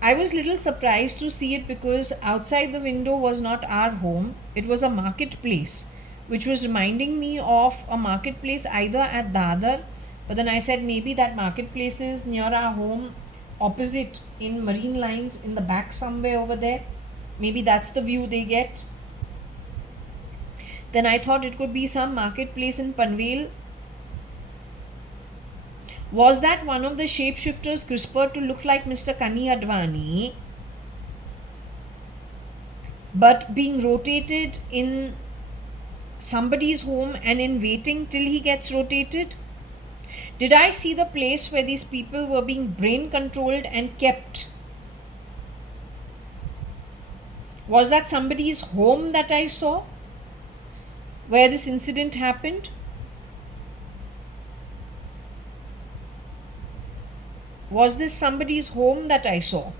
I was little surprised to see it because outside the window was not our home. It was a marketplace, which was reminding me of a marketplace either at Dadar, but then I said maybe that marketplace is near our home, opposite in Marine Lines, in the back somewhere over there. Maybe that's the view they get. Then I thought it could be some marketplace in Panvel. Was that one of the shapeshifters CRISPR to look like Mr. Kani Advani, but being rotated in somebody's home and in waiting till he gets rotated? Did I see the place where these people were being brain controlled and kept? Was that somebody's home that I saw where this incident happened? Was this somebody's home that I saw?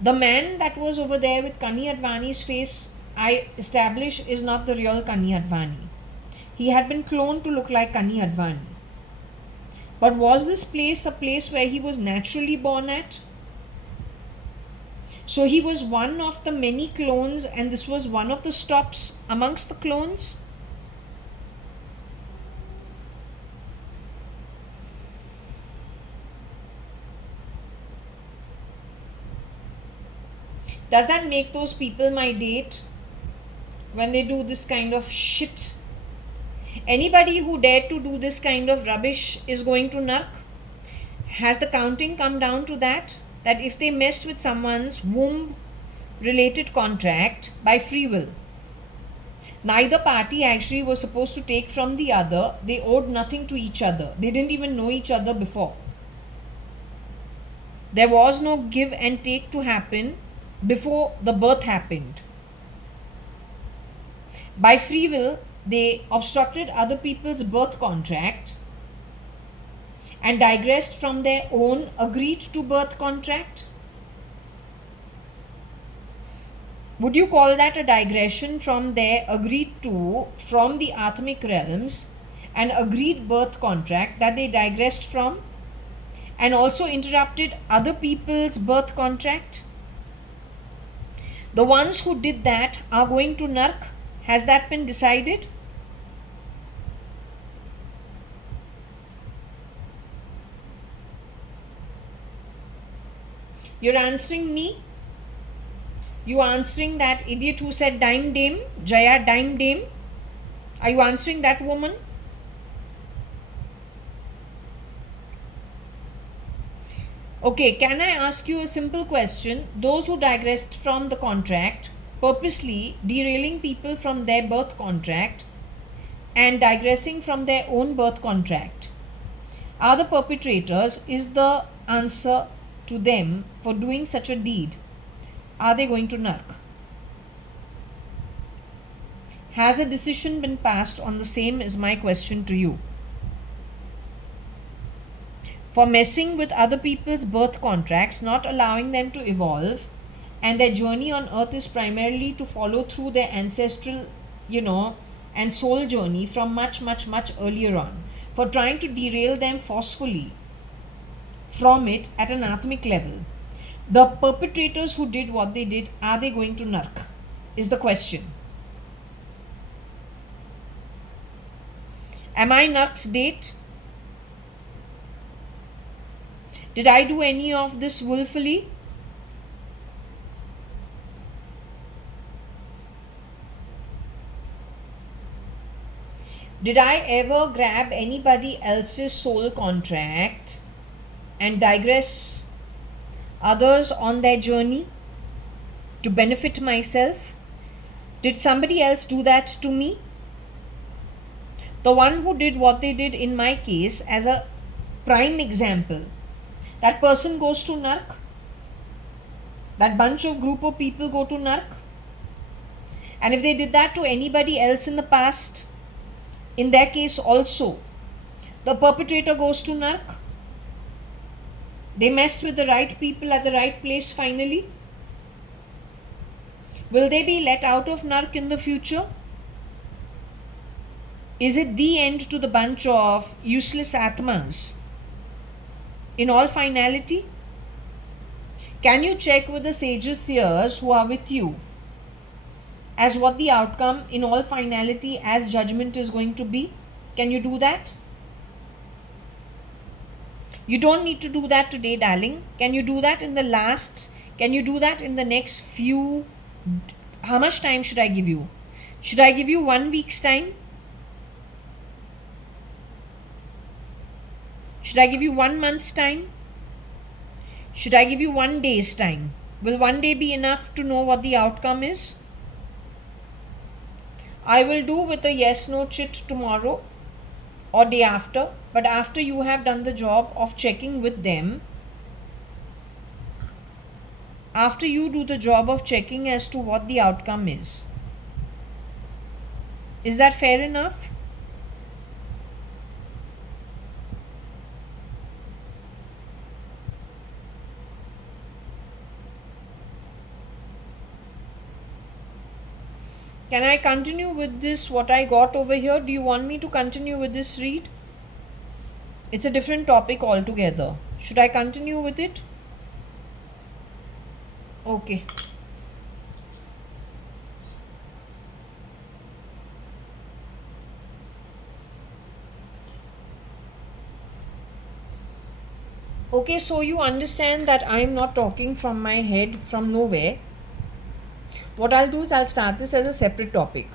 The man that was over there with Kani Advani's face, I establish, is not the real Kani Advani. He had been cloned to look like Kani Advani. But was this place a place where he was naturally born at? So he was one of the many clones, and this was one of the stops amongst the clones? Does that make those people my date when they do this kind of shit? Anybody who dared to do this kind of rubbish is going to narc? Has the counting come down to that? That if they messed with someone's womb related contract by free will, neither party actually was supposed to take from the other. They owed nothing to each other. They didn't even know each other before. There was no give and take to happen before the birth happened. By free will, they obstructed other people's birth contract and digressed from their own agreed to birth contract. Would you call that a digression from their agreed to, from the Atmic realms, an agreed birth contract that they digressed from and also interrupted other people's birth contract? The ones who did that are going to narc. Has that been decided? You're answering me? You answering that idiot who said dime dame, Jaya dime dame? Are you answering that woman? Okay, can I ask you a simple question? Those who digressed from the contract, purposely derailing people from their birth contract and digressing from their own birth contract, are the perpetrators? Is the answer to them for doing such a deed? Are they going to narc? Has a decision been passed on the same is my question to you. For messing with other people's birth contracts, not allowing them to evolve, and their journey on earth is primarily to follow through their ancestral, and soul journey from much, much, much earlier on. For trying to derail them forcefully from it at an atmic level. The perpetrators who did what they did, are they going to narc? Is the question. Am I narc's date? Did I do any of this willfully? Did I ever grab anybody else's soul contract and digress others on their journey to benefit myself? Did somebody else do that to me? The one who did what they did in my case, as a prime example, that person goes to Nark. That bunch of group of people go to Nark. And if they did that to anybody else in the past, in their case also, the perpetrator goes to Nark. They messed with the right people at the right place finally. Will they be let out of Nark in the future? Is it the end to the bunch of useless Atmas? In all finality, can you check with the sages seers who are with you as what the outcome in all finality as judgment is going to be? Can you do that? You don't need to do that today, darling. Can you do that in the next few, how much time should I give you? Should I give you 1 week's time? Should I give you 1 month's time? Should I give you 1 day's time? Will 1 day be enough to know what the outcome is? I will do with a yes-no chit tomorrow or day after, but after you have done the job of checking with them, after you do the job of checking as to what the outcome is. Is that fair enough? Can I continue with this, what I got over here? Do you want me to continue with this read? It's a different topic altogether. Should I continue with it? Okay. Okay, so you understand that I'm not talking from my head, from nowhere. What I'll do is I'll start this as a separate topic.